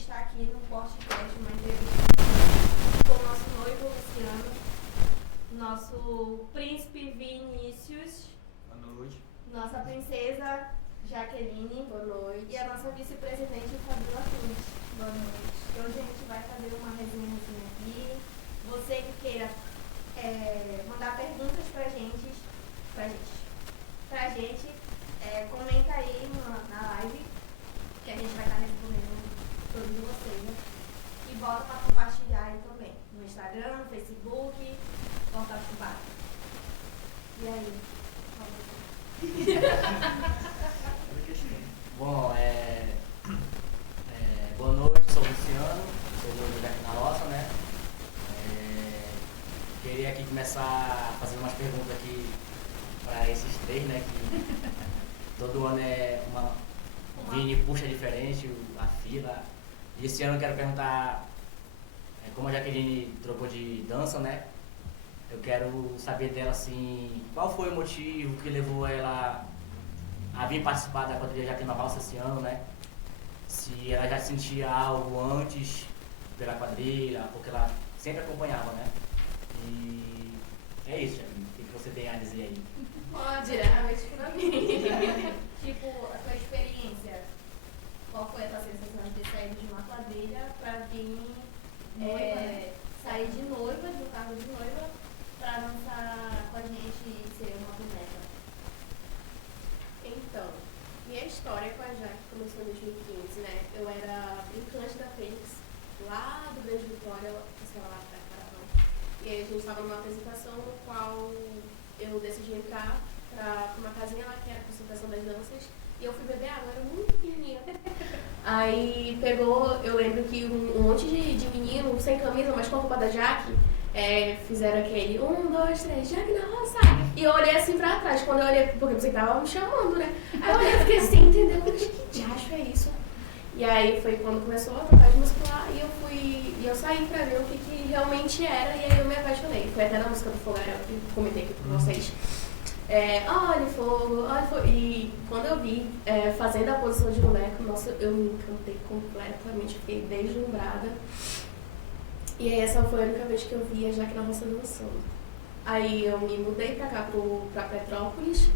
gente está aqui no podcast, uma entrevista com o nosso noivo Luciano, nosso príncipe Vinícius, boa noite, nossa princesa Jaqueline, boa noite, e a nossa vice-presidente Fabiola Cruz. Boa noite. Hoje a gente vai fazer uma resenhazinha aqui. Você que queira mandar perguntas pra gente, comenta aí na live, que a gente vai estar respondendo todos vocês, né? E bota pra compartilhar aí também, no Instagram, no Facebook, Portal Chubata. E aí? Bom, boa noite, sou o Luciano, sou do Jaque na Roça, né? Queria aqui começar fazendo umas perguntas aqui para esses três, né? Que todo ano o Vini puxa diferente, a fila. E esse ano eu quero perguntar, como a Jaqueline trocou de dança, né? Eu quero saber dela, assim, qual foi o motivo que levou ela a vir participar da quadrilha Jaque na Roça esse ano, né? Se ela já sentia algo antes pela quadrilha, porque ela sempre acompanhava, né? E é isso, Jaqueline. O que você tem a dizer aí? Diretamente pra mim. Tipo, a tua experiência. Qual foi a tua sensação de ter saído de uma quadrilha pra vir sair de noiva, de um carro de noiva, pra dançar com a gente e ser uma boneca? Então, minha história com a Jaque começou em 2015, né? Eu era brincante da Fênix, lá do Grande Vitória, sei lá, pra Caravão. E aí a gente estava numa apresentação no qual eu decidi entrar pra uma casinha lá que era a apresentação das danças. E eu fui beber água, eu era muito pequenininha. Aí pegou, eu lembro que um monte de menino sem camisa, mas com a roupa da Jaque, fizeram aquele 1, 2, 3, Jaque na Roça. E eu olhei assim pra trás, quando eu olhei, porque eu pensei que tava me chamando, né? Aí eu olhei e fiquei assim, entendeu? Mas que diacho é isso? E aí foi quando começou a tocar de música lá e eu saí pra ver o que realmente era, e aí eu me apaixonei. Foi até na música do Fogaréu que eu comentei aqui com vocês. Olha o fogo, olha o fogo. E quando eu vi fazendo a posição de boneco, nossa, eu me encantei completamente, fiquei deslumbrada. E aí essa foi a única vez que eu vi a Jaque na Roça dançando. Aí eu me mudei pra cá, pra Petrópolis,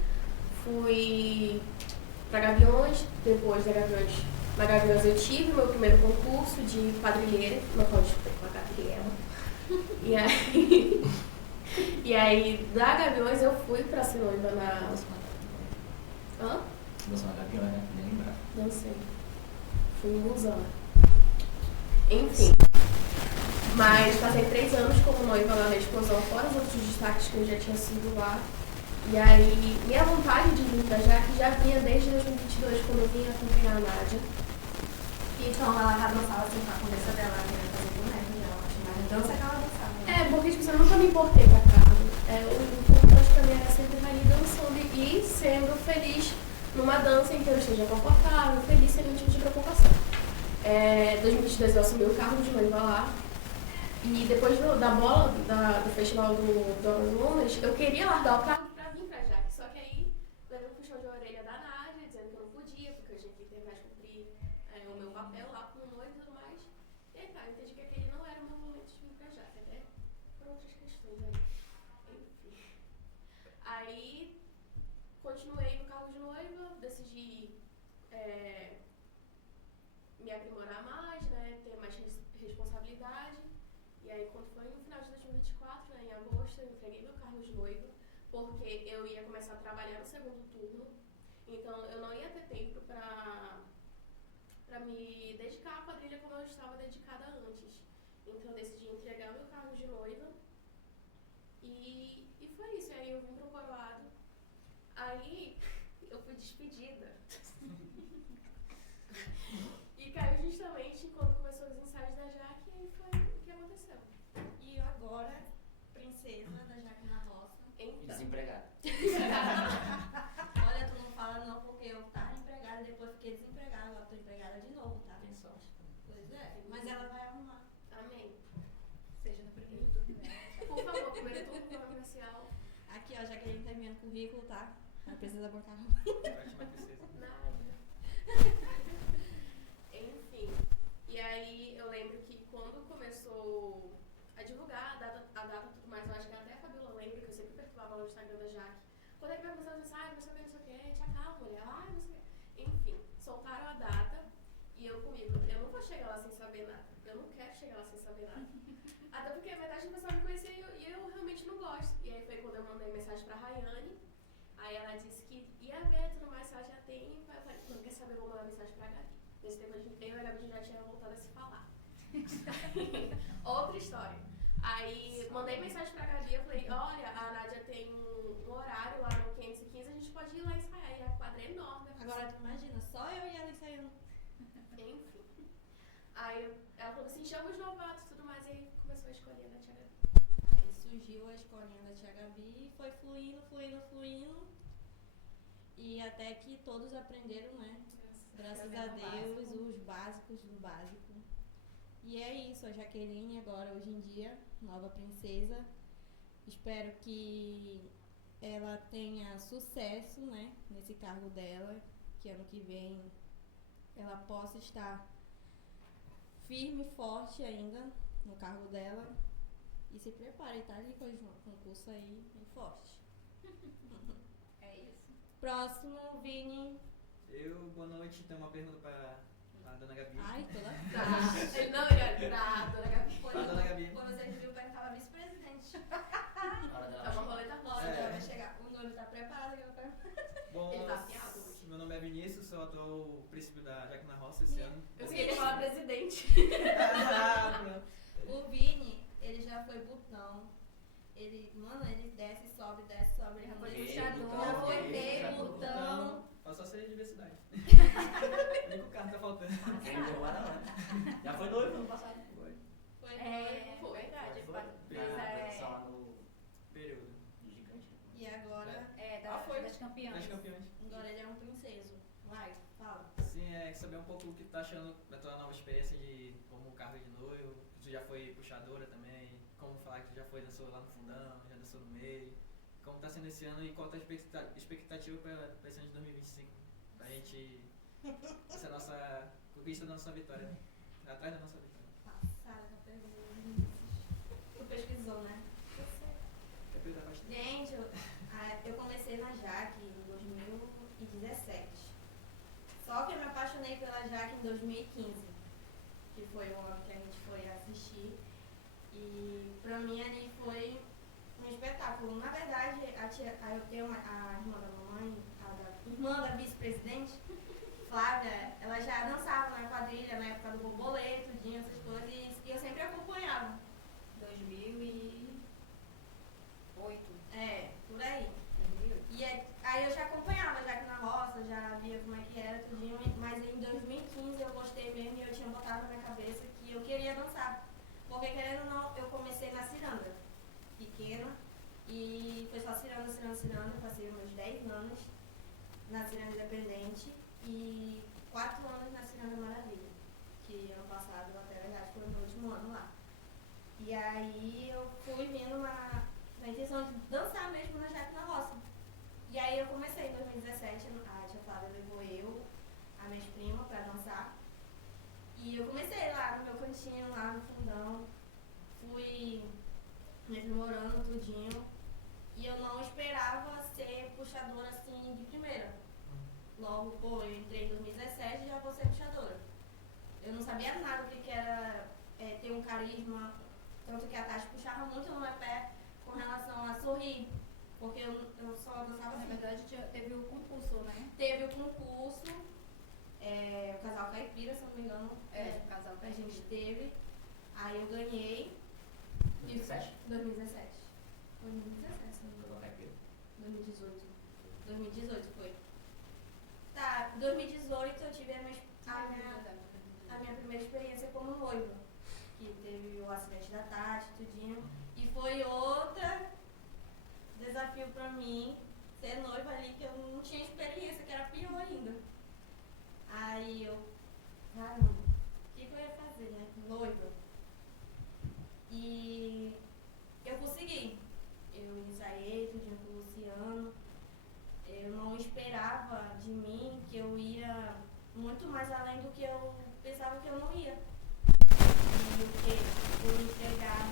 fui pra Gaviões, depois na Gaviões eu tive meu primeiro concurso de quadrilheira, não pode disputei com a Gabriela. E aí da Gaviões eu fui pra ser noiva na... Hã? Dançou na Gaviões, né? Nem lembrar. Dancei. Fui em Musana. Enfim. Mas passei 3 anos como noiva lá na explosão, fora os outros destaques que eu já tinha sido lá. E aí, minha vontade de vir pra Jaque já vinha desde 2022, quando eu vim acompanhar a Nádia. Então ela já dançava assim com a cabeça dela, querendo fazer boneca, ela acho mais dança que ela dançava. Porque tipo, eu nunca me importei pra carro. O importante pra mim era sempre estar ali dançando e sendo feliz numa dança em que eu esteja confortável, feliz, sem nenhum tipo de preocupação. 2022 eu assumi o cargo de noiva lá. E depois da bola do festival do Donas Lunas, eu queria largar o cargo pra vir pra Jaque. Só que aí levei um puxão de orelha da Nádia, dizendo que eu não podia, porque eu tinha que terminar de cumprir o meu papel lá com o noivo e tudo mais. E aí, eu entendi que aquele não era o meu momento de vir pra Jaque, até por outras questões aí. Enfim. Aí, continuei no cargo de noiva, decidi me aprimorar mais, né, ter mais responsabilidade. E aí, quando foi no final de 2024, em agosto, eu entreguei meu cargo de noiva, porque eu ia começar a trabalhar no segundo turno, então eu não ia ter tempo para me dedicar à quadrilha como eu estava dedicada antes. Então eu decidi entregar meu cargo de noiva e foi isso. Aí eu vim pro Coroado, aí eu fui despedida. E caiu justamente quando começou os ensaios da Jaque, e aí foi o que aconteceu. E agora, princesa da Jaque na Roça. E desempregada. Olha, tu não fala não, porque eu tava empregada e depois fiquei desempregada, agora tô empregada de novo, tá? Tem sorte. Pois é, mas ela vai arrumar. Amém. Seja no primeiro turno, né? Por favor, primeiro turno comercial. Aqui, ó, já que a gente terminando o currículo, tá? Não precisa botar roupa. Nada. Enfim. E aí divulgar a data e tudo mais. Eu acho que até a Fabiola lembra que eu sempre perturbava no Instagram da Jaque. Quando é que vai começar o ensaio? Não sei o que, não sei o que. Te acalma, mulher. Ai, não sei o que. Enfim, soltaram a data e eu comigo. Eu não vou chegar lá sem saber nada. Eu não quero chegar lá sem saber nada. Até porque a metade do pessoal me conhecia e eu realmente não gosto. E aí foi quando eu mandei mensagem pra Rayane. Aí ela disse que ia ver tudo mais, se ela já tem. Eu falei, não quer saber, eu vou mandar mensagem pra Gabi. Nesse tempo eu e a Gabi já tinha voltado a se falar. Outra história. Aí mandei mensagem pra Gabi, eu falei, olha, a Nádia tem um horário lá no 515, a gente pode ir lá ensaiar. E a quadra é enorme. Agora tu imagina, só eu e ela ensaiando. Enfim. Aí ela falou assim, chama os novatos e tudo mais, e aí começou a escolher da Tia Gabi. Aí surgiu a escolinha da Tia Gabi, foi fluindo. E até que todos aprenderam, né? Graças a Deus, os básicos do básico. E é isso, a Jaqueline agora, hoje em dia, nova princesa. Espero que ela tenha sucesso, né, nesse cargo dela, que ano que vem ela possa estar firme e forte ainda no cargo dela. E se prepare, tá ali com o concurso aí bem forte. É isso. Próximo, Vini. Boa noite, tem uma pergunta para a dona Gabi. Ai, toda Ele não ia pra Dona Gabi. Para a dona Gabi. Quando vocês viram, perguntava vice-presidente. Na hora É dela uma roleta Na hora rosa. que ela vai chegar, o noivo tá preparado que eu quero. Bom, Ele tá afiado hoje. meu nome é Vinícius, sou atual príncipe da Jaque na Roça esse ano. Eu sei que ele fala presidente. O Vini, ele já foi botão. Ele desce, sobe, ele já foi Ei, puxador, botão, já foi ei, meio, puxador. botão. Falta só ser diversidade. O único carro tá faltando. Quem não jogou não. Já foi noivo no passado. Foi. Foi É, noivo. verdade. Foi. Mas é. Só lá no Período. gigante. E agora É, das campeãs. Das campeões. ele é um princeso. Vai, fala. Sim, saber um pouco o que tu tá achando da tua nova experiência de como cargo de noivo. Tu já foi puxadora também. Como falar que tu já foi dançou lá no fundão, já dançou no meio. Como tá sendo esse ano e qual a tua expectativa pra esse ano de 2025? Pra gente essa nossa conquista da nossa vitória, né? Atrás da nossa vitória. Passada com a pergunta. Tu pesquisou, né? Quer perguntar bastante? Gente, eu comecei na Jaque em 2017. Só que eu me apaixonei pela Jaque em 2015, que foi o ano que a gente foi assistir. E pra mim ali foi um espetáculo. Na verdade, eu tenho a irmã da mamãe, irmã da vice-presidente, Flávia, ela já dançava na quadrilha na época do Borboleta, tudinho, essas coisas, e eu sempre acompanhava. 2008. É, por aí. 2008. E aí eu já acompanhava, já aqui na roça, já via como é que era, tudinho, mas em 2015 eu gostei mesmo e eu tinha botado na minha cabeça que eu queria dançar. Porque querendo ou não, eu comecei na ciranda, pequena, e foi só ciranda, eu passei meus 10 anos na ciranda independente e 4 anos na ciranda Maravilha, que ano passado, até verdade, foi o meu último ano lá. E aí eu fui vindo na intenção de dançar mesmo na Jaque na Roça. E aí eu comecei em 2017, a tia Flávia levou eu, as minhas primas pra dançar. E eu comecei lá no meu cantinho, lá no fundão, fui me aprimorando tudinho. E eu não esperava ser puxadora assim de primeira. Logo, pô, eu entrei em 2017 e já vou ser puxadora. Eu não sabia nada do que era ter um carisma, tanto que a Tati puxava muito no meu pé com relação a sorrir. Porque eu só dançava Na assim. verdade, teve o concurso, né? Teve o concurso, o Casal Caipira, se não me engano, O casal a gente teve. Aí eu ganhei. 2017? 2017. Foi 2017, se não me engano. Jogou caipira. 2018. 2018 foi. Tá, 2018 eu tive a minha primeira experiência como noiva. Que teve o acidente da Tati, tudinho. E foi outra desafio pra mim, ser noiva ali, que eu não tinha experiência, que era pior ainda. Aí eu, caramba, o que eu ia fazer, né? Noiva. E eu consegui. Eu ensaiei tudinho com o Luciano. Eu não esperava de mim que eu ia muito mais além do que eu pensava que eu não ia. E o que? Por entregar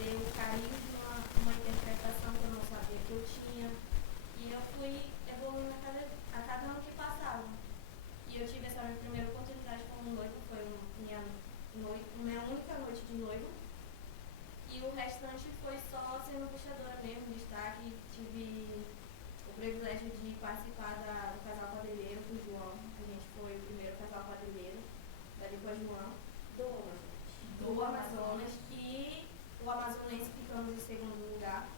dei o cariz de uma interpretação que eu não sabia que eu tinha. E eu fui evoluindo a cada ano que passava. E eu tive essa minha primeira oportunidade como noiva, foi minha única noite de noiva. E o restante foi só sendo puxadora mesmo, destaque. Tive o privilégio de participar do casal quadrilheiro com o João. A gente foi o primeiro casal quadrilheiro dali com a João. Do Amazonas. E o amazonense ficamos em segundo lugar.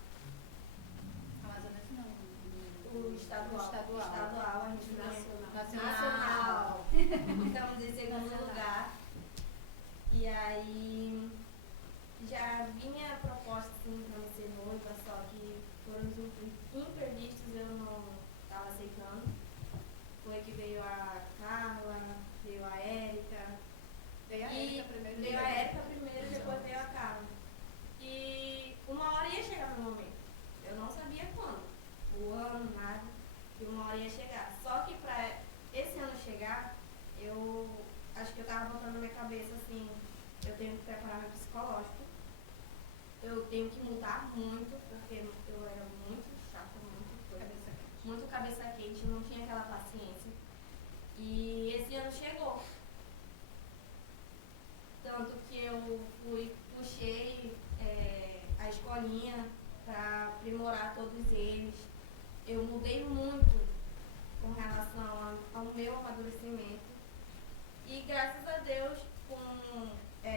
Amazonas não. O estadual. A gente Nacional. Ficamos em segundo lugar. E aí já vinha a proposta assim pra me ser noiva, só que por uns imprevistos eu não estava aceitando. Foi que veio a Carla, veio a Érica. Veio a Érica primeiro. Veio a Érica primeiro, depois veio a Carla. E uma hora ia chegar no momento. Eu não sabia quando. O ano, nada. E uma hora ia chegar. Só que pra esse ano chegar, eu acho que eu tava botando na minha cabeça assim, eu tenho que preparar meu psicológico. Eu tenho que mudar muito, porque eu era muito chata, muito cabeça quente, não tinha aquela paciência. E esse ano chegou. Tanto que eu puxei a escolinha para aprimorar todos eles. Eu mudei muito com relação ao meu amadurecimento. E graças a Deus,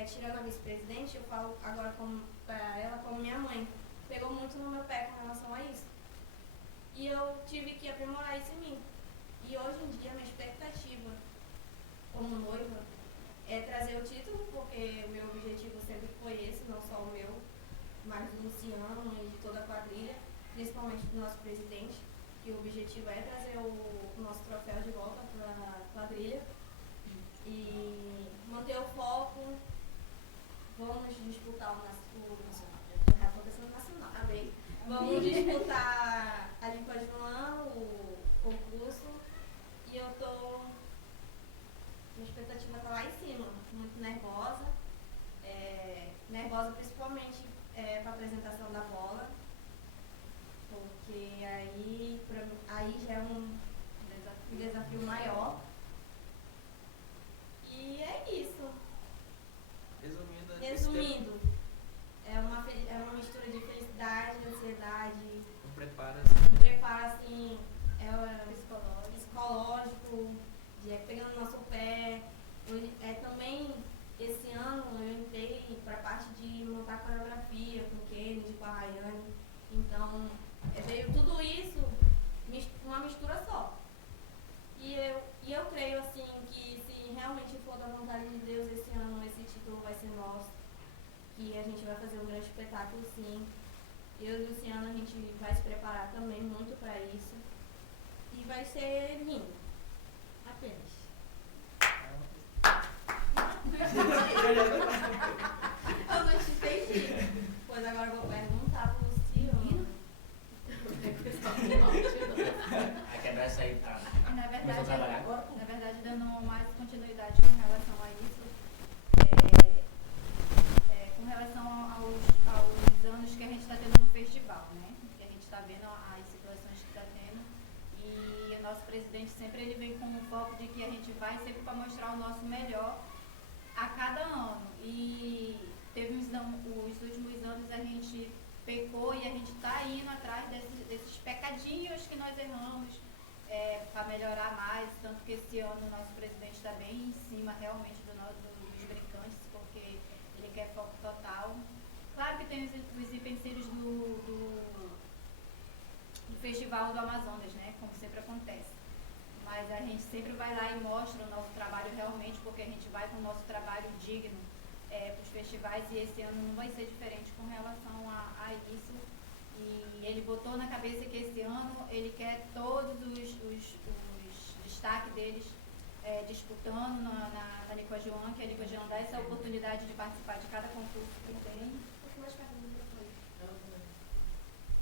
tirando a vice-presidente, eu falo agora para ela como minha mãe. Pegou muito no meu pé com relação a isso. E eu tive que aprimorar isso em mim. E hoje em dia, minha expectativa como noiva é trazer o título, porque o meu objetivo sempre foi esse, não só o meu, mas do Luciano e de toda a quadrilha, principalmente do nosso presidente, que o objetivo é trazer o nosso troféu de volta para a quadrilha e manter o foco. Vamos disputar o nacional. Já estou pensando no nacional. Amém. Vamos disputar ali com a João o concurso e eu tô. Minha expectativa tá lá em cima, muito nervosa. Nervosa principalmente para a apresentação da bola, porque aí já é um desafio maior. E é isso. Resumindo, é uma mistura de felicidade, ansiedade, Um preparo um preparo assim, psicológico, pegando no nosso pé. Também esse ano eu entrei para a parte de montar coreografia com o Kennedy, com a Rayane. Então veio tudo isso, uma mistura só. E eu creio assim que se realmente for da vontade de Deus esse ano, esse título vai ser nosso. Que a gente vai fazer um grande espetáculo sim. Eu e o Luciano, a gente vai se preparar também muito para isso. E vai ser lindo. Apenas. Eu não te entendi. Pois agora eu vou perguntar pro Luciano. Vai quebrar isso aí pra Na começar a trabalhar agora? Na verdade, dando mais continuidade com relação a isso, com relação aos anos que a gente está tendo no festival, né? Que a gente está vendo as situações que está tendo. E o nosso presidente sempre ele vem com um foco de que a gente vai sempre para mostrar o nosso melhor a cada ano. E teve os últimos anos a gente pecou e a gente está indo atrás desses pecadinhos que nós erramos para melhorar mais. Tanto que esse ano o nosso presidente está bem em cima realmente dos brincantes, porque ele quer foco total. Claro que tem os empecilhos do Festival do Amazonas, né? Como sempre acontece. Mas a gente sempre vai lá e mostra o nosso trabalho realmente, porque a gente vai com o nosso trabalho digno para os festivais e esse ano não vai ser diferente com relação a isso. E ele botou na cabeça que esse ano ele quer todos os destaques deles disputando na Nicojuan, que a Nicojuan dá essa oportunidade de participar de cada concurso que tem.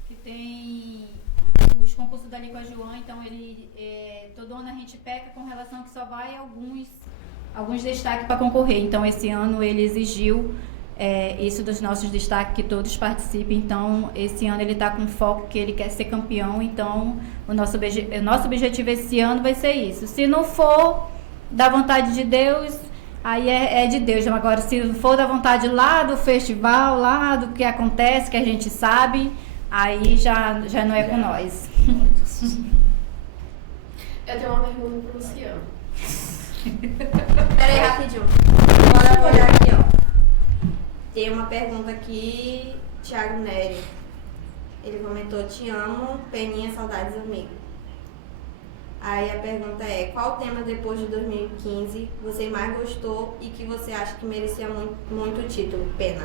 Que tem os concursos da Nicojuan, então ele todo ano a gente peca com relação que só vai alguns destaques para concorrer. Então esse ano ele exigiu isso dos nossos destaques, que todos participem. Então, esse ano ele está com foco que ele quer ser campeão. Então, o nosso objetivo esse ano vai ser isso. Se não for da vontade de Deus, aí é de Deus. Agora, se for da vontade lá do festival, lá do que acontece, que a gente sabe, aí já não é com nós. Eu tenho uma pergunta pro Luciano. Pera aí, rapidinho. Bora olhar aqui, ó. Tem uma pergunta aqui, Thiago Nery. Ele comentou: te amo, Peninha, saudades, amigo. Aí a pergunta é: qual tema depois de 2015 você mais gostou e que você acha que merecia muito o título? Pena.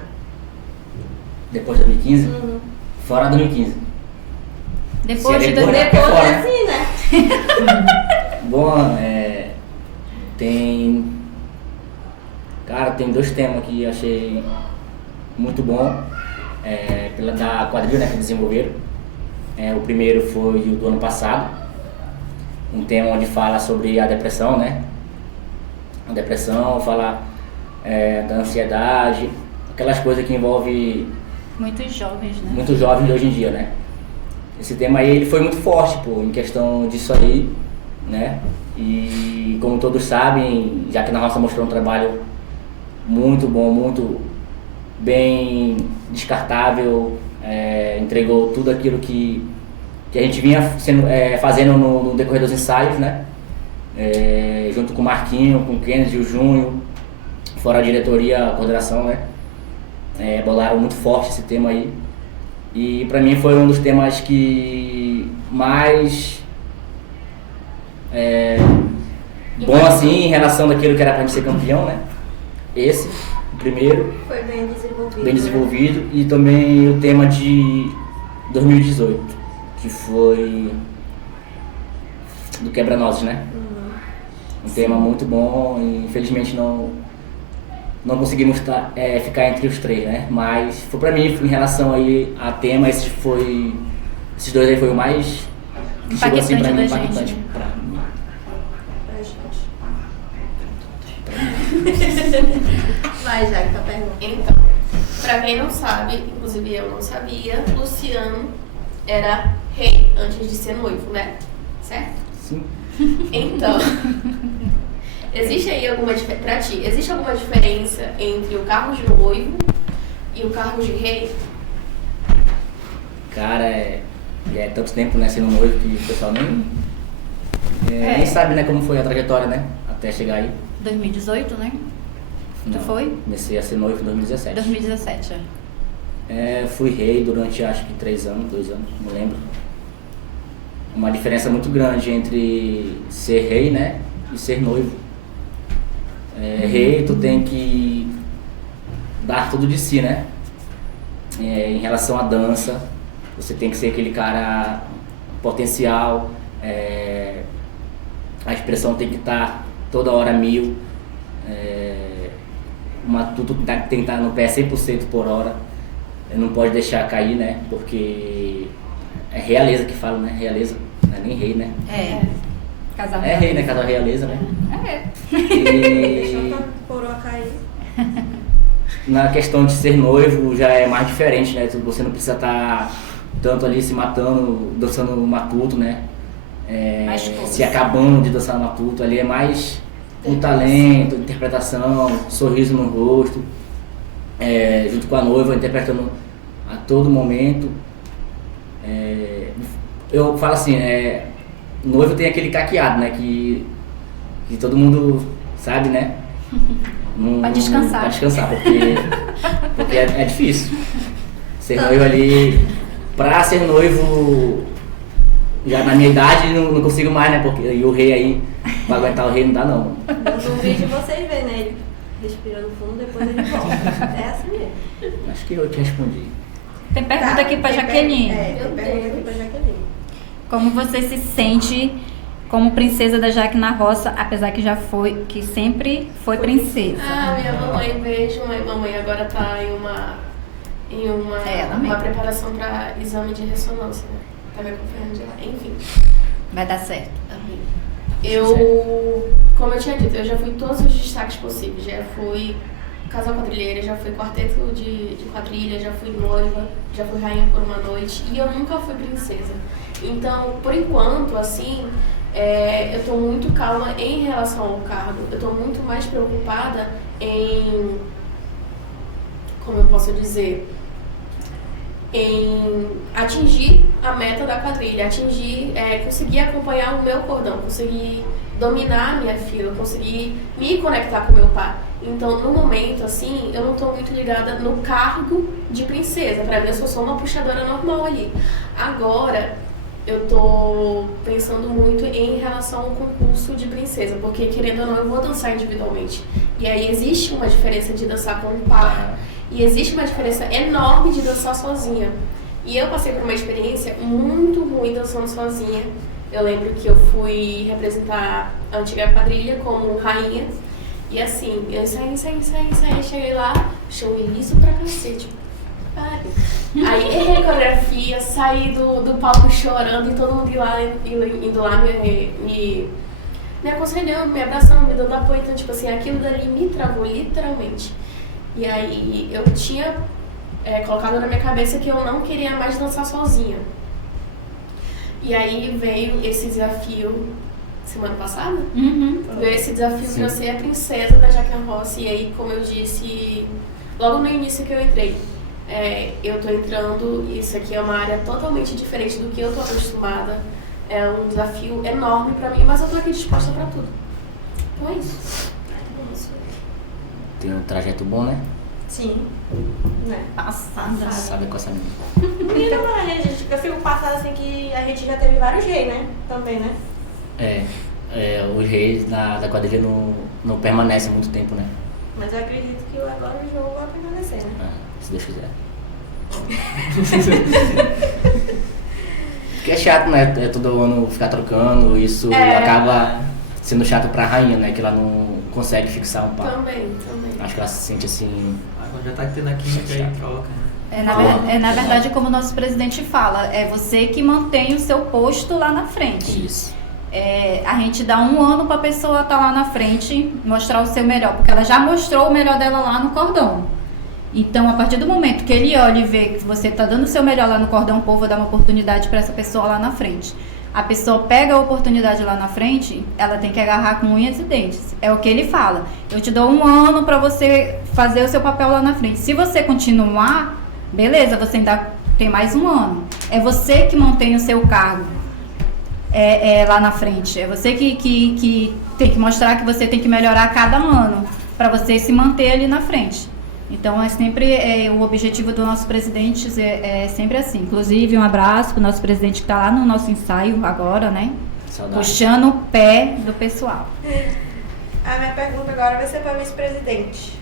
Depois de 2015? Fora 2015. Depois de depois, Depois fora, assim, né? Bom, tem 2 temas que eu achei muito bom, pela da quadrilha, né, que desenvolveram. O primeiro foi o do ano passado, um tema onde fala sobre a depressão, né? A depressão, fala da ansiedade, aquelas coisas que envolvem muitos jovens, né? muitos jovens de hoje em dia, né? Esse tema aí ele foi muito forte, em questão disso aí, né? E como todos sabem, já que na Roça mostrou um trabalho muito bom, muito bem descartável, entregou tudo aquilo que a gente vinha fazendo no decorrer dos ensaios, né? Junto com o Marquinho, com o Kennedy, o Júnior, fora a diretoria, a coordenação, né? Bolaram muito forte esse tema aí. E pra mim foi um dos temas que mais bom assim em relação daquilo que era pra gente ser campeão, né? Esse, o primeiro. Foi bem desenvolvido. Bem desenvolvido. Né? E também o tema de 2018, que foi do Quebra-Nozes, né? Um tema muito bom e infelizmente não conseguimos ficar entre os 3, né? Mas foi pra mim, em relação aí a tema, esses 2 aí foi o mais que chegou assim pra mim, impactante. Pra gente. Vai, Jaque, tua pergunta. Então, pra quem não sabe, inclusive eu não sabia, Luciano era rei antes de ser noivo, né? Certo? Sim. Então, existe aí alguma diferença entre o cargo de noivo e o cargo de rei? Cara, é tanto tempo, né, sendo noivo que o pessoal nem sabe, né, como foi a trajetória, né, até chegar aí. 2018, né? Não, Tu foi? Comecei a ser noivo em 2017. 2017, Fui rei durante acho que 2 anos, não lembro. Uma diferença muito grande entre ser rei, né, e ser noivo. Rei, tu tem que dar tudo de si, né? Em relação à dança, você tem que ser aquele cara potencial, a expressão tem que estar toda hora 1000, o matuto tem que estar no pé 100% por hora, não pode deixar cair, né? Porque é realeza que fala, né? Realeza, não é nem rei, né? Casal É rei, né? Casal realeza, né? Deixa a coroa cair. Na questão de ser noivo já é mais diferente, né? Você não precisa estar tanto ali se matando, dançando matuto, né? Se acabando de dançar matuto, ali é mais um talento, interpretação, sorriso no rosto, junto com a noiva, interpretando a todo momento. Eu falo assim, noivo tem aquele caqueado, né? Que todo mundo sabe, né? Pra descansar. Pra descansar, porque é difícil. Ser noivo ali, pra ser noivo, já na minha idade não consigo mais, né? Porque e o rei aí, pra aguentar o rei não dá não. No vídeo vocês veem, né? Ele respirando fundo, depois ele volta. É assim mesmo. Acho que eu te respondi. Tem pergunta aqui pra Jaqueline. Tem pergunta aqui pra Jaqueline. Como você se sente como princesa da Jaque na Roça, apesar que sempre foi princesa? Minha mamãe, beijo, mamãe agora tá em uma preparação para exame de ressonância, né? Tá me acompanhando de lá, enfim. Vai dar certo. Amém. Como eu tinha dito, eu já fui em todos os destaques possíveis, já fui casal quadrilheira, já fui quarteto de quadrilha, já fui noiva, já fui rainha por uma noite e eu nunca fui princesa. Então, por enquanto, assim, eu tô muito calma em relação ao cargo. Eu tô muito mais preocupada em, como eu posso dizer, em atingir a meta da quadrilha, conseguir acompanhar o meu cordão, conseguir dominar a minha fila, conseguir me conectar com o meu par. Então, no momento, assim, eu não tô muito ligada no cargo de princesa. Pra mim, eu só sou uma puxadora normal ali. Agora, eu tô pensando muito em relação ao concurso de princesa, porque, querendo ou não, eu vou dançar individualmente. E aí existe uma diferença de dançar com um par. E existe uma diferença enorme de dançar sozinha. E eu passei por uma experiência muito ruim dançando sozinha. Eu lembro que eu fui representar a antiga quadrilha como rainha. E assim, eu saí, cheguei lá, show liso pra cacete. Aí errei a coreografia, saí do palco chorando e todo mundo indo lá me aconselhando, me abraçando, me dando apoio. Então, tipo assim, aquilo dali me travou literalmente. E aí eu tinha colocado na minha cabeça que eu não queria mais dançar sozinha. E aí veio esse desafio semana passada. Veio esse desafio de eu ser a princesa da Jacqueline Rossi. E aí, como eu disse logo no início que eu entrei, eu tô entrando, isso aqui é uma área totalmente diferente do que eu tô acostumada. É um desafio enorme pra mim, mas eu tô aqui disposta pra tudo. Então é isso. Tem um trajeto bom, né? Sim. Né? Passada. Sabe com essa menina. Menina, eu fico passada assim que a gente já teve vários reis, né? Também, né? Os reis da quadrilha não permanecem muito tempo, né? Mas eu acredito que agora o jogo vai permanecer, né? Se Deus quiser. Porque é chato, né? Todo ano ficar trocando, isso acaba sendo chato pra rainha, né? Que ela não consegue fixar um par. Também. Acho que ela se sente assim. Agora já tá tendo a química aí, troca, né? Na verdade, como o nosso presidente fala, é você que mantém o seu posto lá na frente. Isso. A gente dá 1 ano pra pessoa estar lá na frente, mostrar o seu melhor, porque ela já mostrou o melhor dela lá no cordão. Então, a partir do momento que ele olha e vê que você tá dando o seu melhor lá no cordão, o povo vai dar uma oportunidade para essa pessoa lá na frente. A pessoa pega a oportunidade lá na frente, ela tem que agarrar com unhas e dentes. É o que ele fala. Eu te dou 1 ano para você fazer o seu papel lá na frente. Se você continuar, beleza, você ainda tem mais 1 ano. É você que mantém o seu cargo lá na frente. É você que tem que mostrar que você tem que melhorar a cada ano para você se manter ali na frente. Então, é sempre o objetivo do nosso presidente é sempre assim. Inclusive, um abraço para o nosso presidente que está lá no nosso ensaio agora, né? Saudade. Puxando o pé do pessoal. A minha pergunta agora vai ser para a vice-presidente.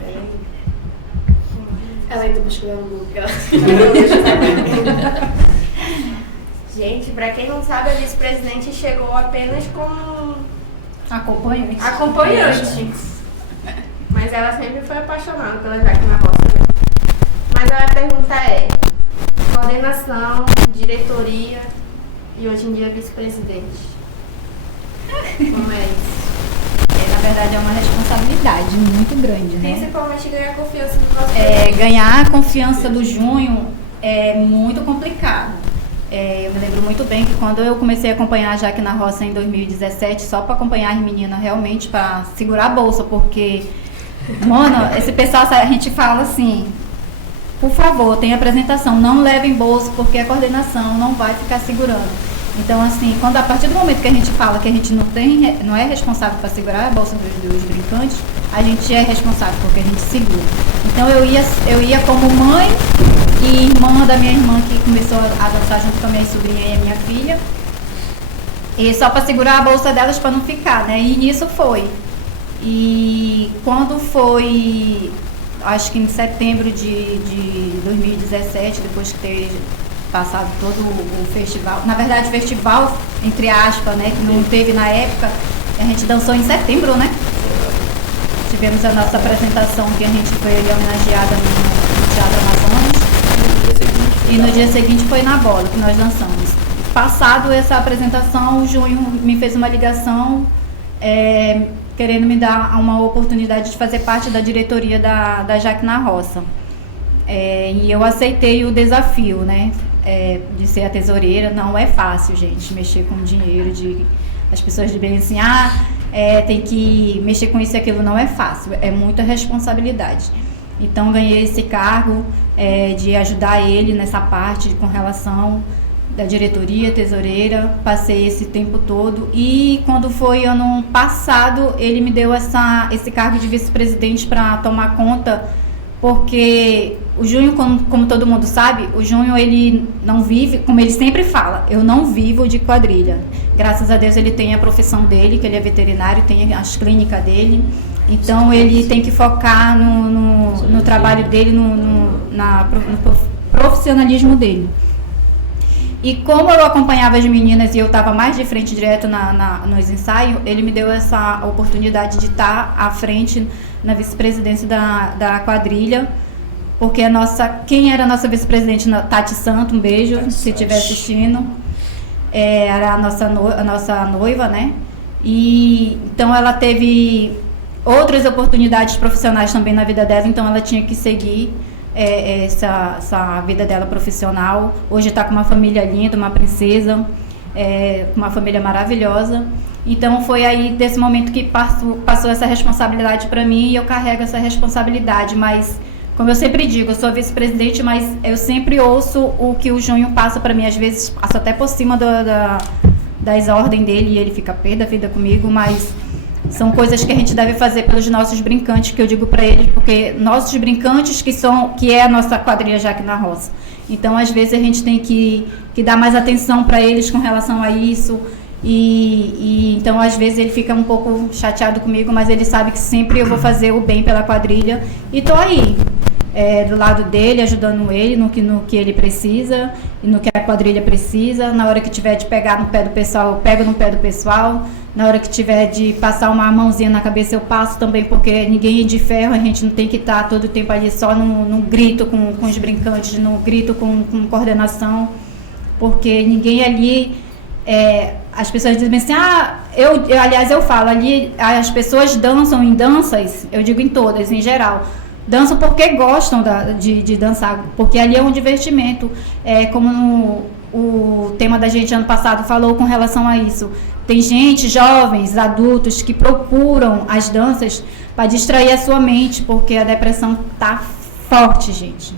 Peraí. Ela ainda buscando um lugar. Gente, para quem não sabe, a vice-presidente chegou apenas como acompanhante. Mas ela sempre foi apaixonada pela Jacqueline Rossi, né? Mas a minha pergunta é: coordenação, diretoria e hoje em dia vice-presidente. Como é isso? Na verdade, é uma responsabilidade muito grande, né? Principalmente ganhar a confiança do nosso Ganhar a confiança do Junho é muito complicado. Eu me lembro muito bem que quando eu comecei a acompanhar a Jacqueline Rossi em 2017, só para acompanhar as meninas realmente, para segurar a bolsa, porque, mano, esse pessoal, a gente fala assim, por favor, tem apresentação, não levem bolsa, porque a coordenação não vai ficar segurando. Então, assim, a partir do momento que a gente fala que a gente não é responsável para segurar a bolsa dos brincantes, a gente é responsável, porque a gente segura. Então, eu ia como mãe e irmã da minha irmã, que começou a dançar junto com a minha sobrinha e a minha filha, e só para segurar a bolsa delas para não ficar, né? E nisso foi. E quando foi, acho que em setembro de 2017, depois que ter passado todo o festival, na verdade festival, entre aspas, né, que não teve na época, a gente dançou em setembro, né? Tivemos a nossa apresentação que a gente foi homenageada no Teatro Amazonas e no dia seguinte foi na Bola que nós dançamos. Passado essa apresentação, o Junho me fez uma ligação querendo me dar uma oportunidade de fazer parte da diretoria da Jaque na Roça. E eu aceitei o desafio, né, de ser a tesoureira. Não é fácil, gente, mexer com dinheiro, as pessoas dizem assim, tem que mexer com isso e aquilo. Não é fácil, é muita responsabilidade. Então ganhei esse cargo de ajudar ele nessa parte com relação da diretoria, tesoureira. Passei esse tempo todo e quando foi ano passado ele me deu esse cargo de vice-presidente para tomar conta, porque o Júnior, como todo mundo sabe, o Júnior ele não vive, como ele sempre fala, eu não vivo de quadrilha. Graças a Deus ele tem a profissão dele, que ele é veterinário, tem as clínicas dele. Então ele tem que focar no trabalho dele, no profissionalismo dele. E como eu acompanhava as meninas e eu estava mais de frente direto nos ensaios, ele me deu essa oportunidade de estar à frente na vice-presidência da quadrilha, porque quem era a nossa vice-presidente? Tati Santo, um beijo, se estiver assistindo, era a nossa noiva, né? E então ela teve outras oportunidades profissionais também na vida dela, então ela tinha que seguir essa vida dela profissional. Hoje está com uma família linda, uma princesa, uma família maravilhosa. Então foi aí desse momento que passou essa responsabilidade para mim e eu carrego essa responsabilidade. Mas, como eu sempre digo, eu sou vice-presidente, mas eu sempre ouço o que o Júnior passa para mim. Às vezes passo até por cima das ordens dele e ele fica pé da vida comigo, mas são coisas que a gente deve fazer pelos nossos brincantes, que eu digo para eles, porque nossos brincantes que é a nossa quadrilha Jaque na Roça. Então, às vezes, a gente tem que dar mais atenção para eles com relação a isso. Então, às vezes, ele fica um pouco chateado comigo, mas ele sabe que sempre eu vou fazer o bem pela quadrilha. E tô aí, do lado dele, ajudando ele no que ele precisa e no que a quadrilha precisa. Na hora que tiver de pegar no pé do pessoal, eu pego no pé do pessoal. Na hora que tiver de passar uma mãozinha na cabeça, eu passo também, porque ninguém é de ferro, a gente não tem que estar todo o tempo ali só no grito com os brincantes, no grito com coordenação, porque ninguém ali, as pessoas dizem assim, aliás eu falo, ali as pessoas dançam em danças, eu digo em todas, em geral, dançam porque gostam de dançar, porque ali é um divertimento, como o tema da gente ano passado falou com relação a isso. Tem gente, jovens, adultos, que procuram as danças para distrair a sua mente, porque a depressão tá forte, gente.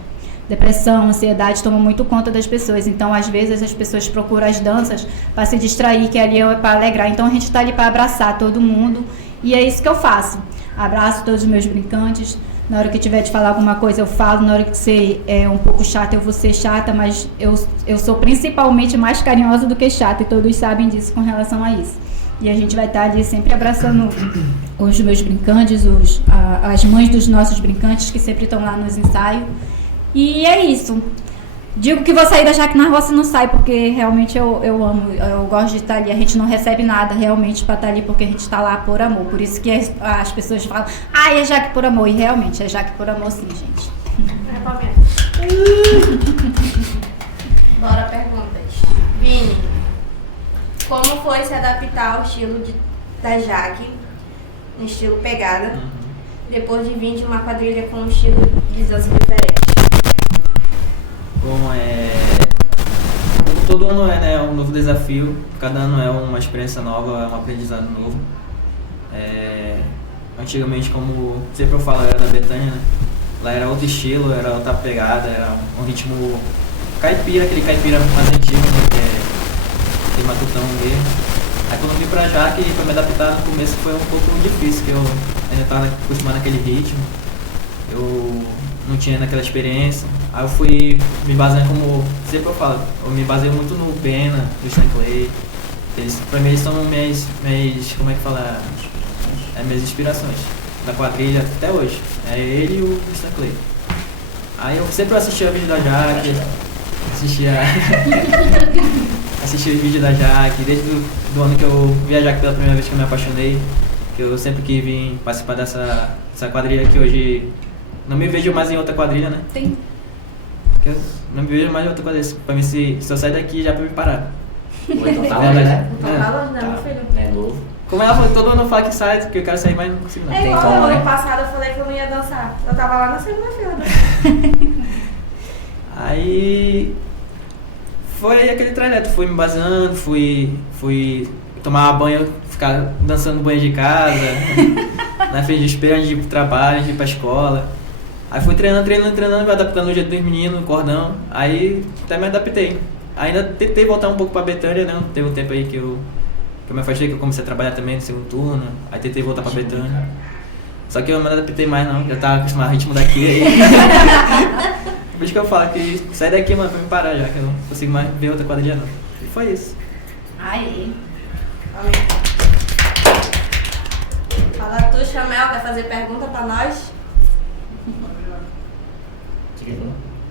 Depressão, ansiedade tomam muito conta das pessoas. Então, às vezes, as pessoas procuram as danças para se distrair, que ali é para alegrar. Então, a gente está ali para abraçar todo mundo. E é isso que eu faço. Abraço todos os meus brincantes. Na hora que tiver de falar alguma coisa, eu falo. Na hora que você é um pouco chata, eu vou ser chata. Mas eu sou principalmente mais carinhosa do que chata. E todos sabem disso com relação a isso. E a gente vai estar ali sempre abraçando os meus brincantes, as mães dos nossos brincantes, que sempre estão lá nos ensaios. E é isso. Digo que vou sair da Jaque na Roça e não sai, porque realmente eu amo, eu gosto de estar ali. A gente não recebe nada realmente para estar ali, porque a gente está lá por amor. Por isso que as pessoas falam, é Jaque por amor. E realmente é Jaque por amor sim, gente. Bora perguntas. Vini, como foi se adaptar ao estilo da Jaque, no estilo pegada, depois de vir de uma quadrilha com um estilo de dança diferente? Bom, todo ano é um novo desafio, cada ano é uma experiência nova, é um aprendizado novo. Antigamente, como sempre eu falo, era da Betânia, né? Lá era outro estilo, era outra pegada, era um ritmo caipira, aquele caipira mais antigo, né? Que é aquele matutão mesmo. Aí quando eu vim pra Jaque, pra me adaptar no começo foi um pouco difícil, porque eu ainda estava acostumado naquele ritmo, eu não tinha naquela experiência. Aí eu fui me baseando, como sempre eu falo, eu me baseio muito no Bena, do Stan Clay. Pra mim eles são minhas, como é que fala? Minhas inspirações da quadrilha até hoje. É ele e o Stan Clay. Aí eu sempre assistia vídeo da Jaque, assistia os vídeos da Jaque, desde do ano que eu vi a Jaque pela primeira vez que eu me apaixonei, que eu sempre quis vir participar dessa quadrilha, que hoje não me vejo mais em outra quadrilha, né? Tem. Eu não me vejo mais em outra quadrilha. Pra mim, se eu sair daqui já é pra me parar. Então tá longe, né? Então tá longe, né, meu filho? É novo. Como ela falou, todo ano fala que sai, que eu quero sair, mas não consigo não. É Tem igual como, ano né? passado eu falei que eu não ia dançar. Eu tava lá na segunda-feira. Aí foi aquele trajeto, fui me baseando, fui tomar banho, ficar dançando no banho de casa, na frente do espelho antes de ir pro trabalho, antes de ir pra escola. Aí fui treinando, me adaptando no jeito dos meninos, no cordão, aí até me adaptei. Ainda tentei voltar um pouco pra Betânia, né? Teve um tempo aí que eu me afastei, que eu comecei a trabalhar também no segundo turno, aí tentei voltar pra Betânia. Só que eu não me adaptei mais não, já tava acostumado ao ritmo daqui aí. Por isso que eu falo que sai daqui, mano, pra me parar já, que eu não consigo mais ver outra quadrilha não. E foi isso. Aí. Fala tu, Chamel, quer fazer pergunta pra nós?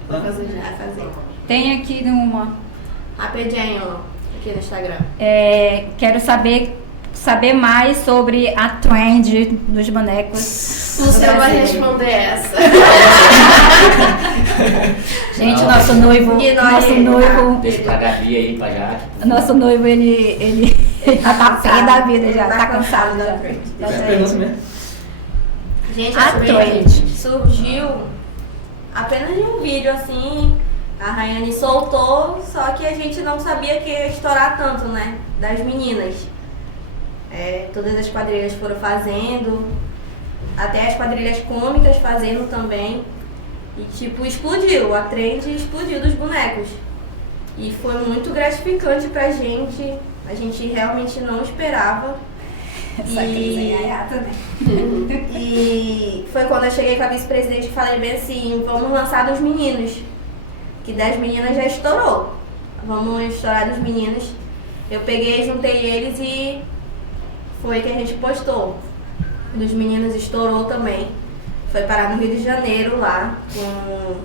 Vai fazer já, vai fazer. Tem aqui uma. Rapidinho, aqui no Instagram. Quero saber mais sobre a trend dos bonecos. O senhor vai Brasil. responder essa. Gente, nosso noivo. Deixa pra Gabi aí, pra Jaque. Nosso noivo, ele tá pé da vida já, tá cansado da já. trend. Da Essa trend. pergunta mesmo. Gente, A a trend trend. surgiu apenas de um vídeo assim. A Rayane soltou, só que a gente não sabia que ia estourar tanto, né? Das meninas. Todas as quadrilhas foram fazendo, até as quadrilhas cômicas fazendo também. E tipo, explodiu, a trend explodiu dos bonecos. E foi muito gratificante pra gente. A gente realmente não esperava. Essa crise é gaiata, né? E foi quando eu cheguei com a vice-presidente e falei bem assim, vamos lançar dos meninos. Que das meninas já estourou. Vamos estourar dos meninos. Eu peguei, juntei eles e foi que a gente postou. Dos meninos estourou também. Foi parar no Rio de Janeiro lá, com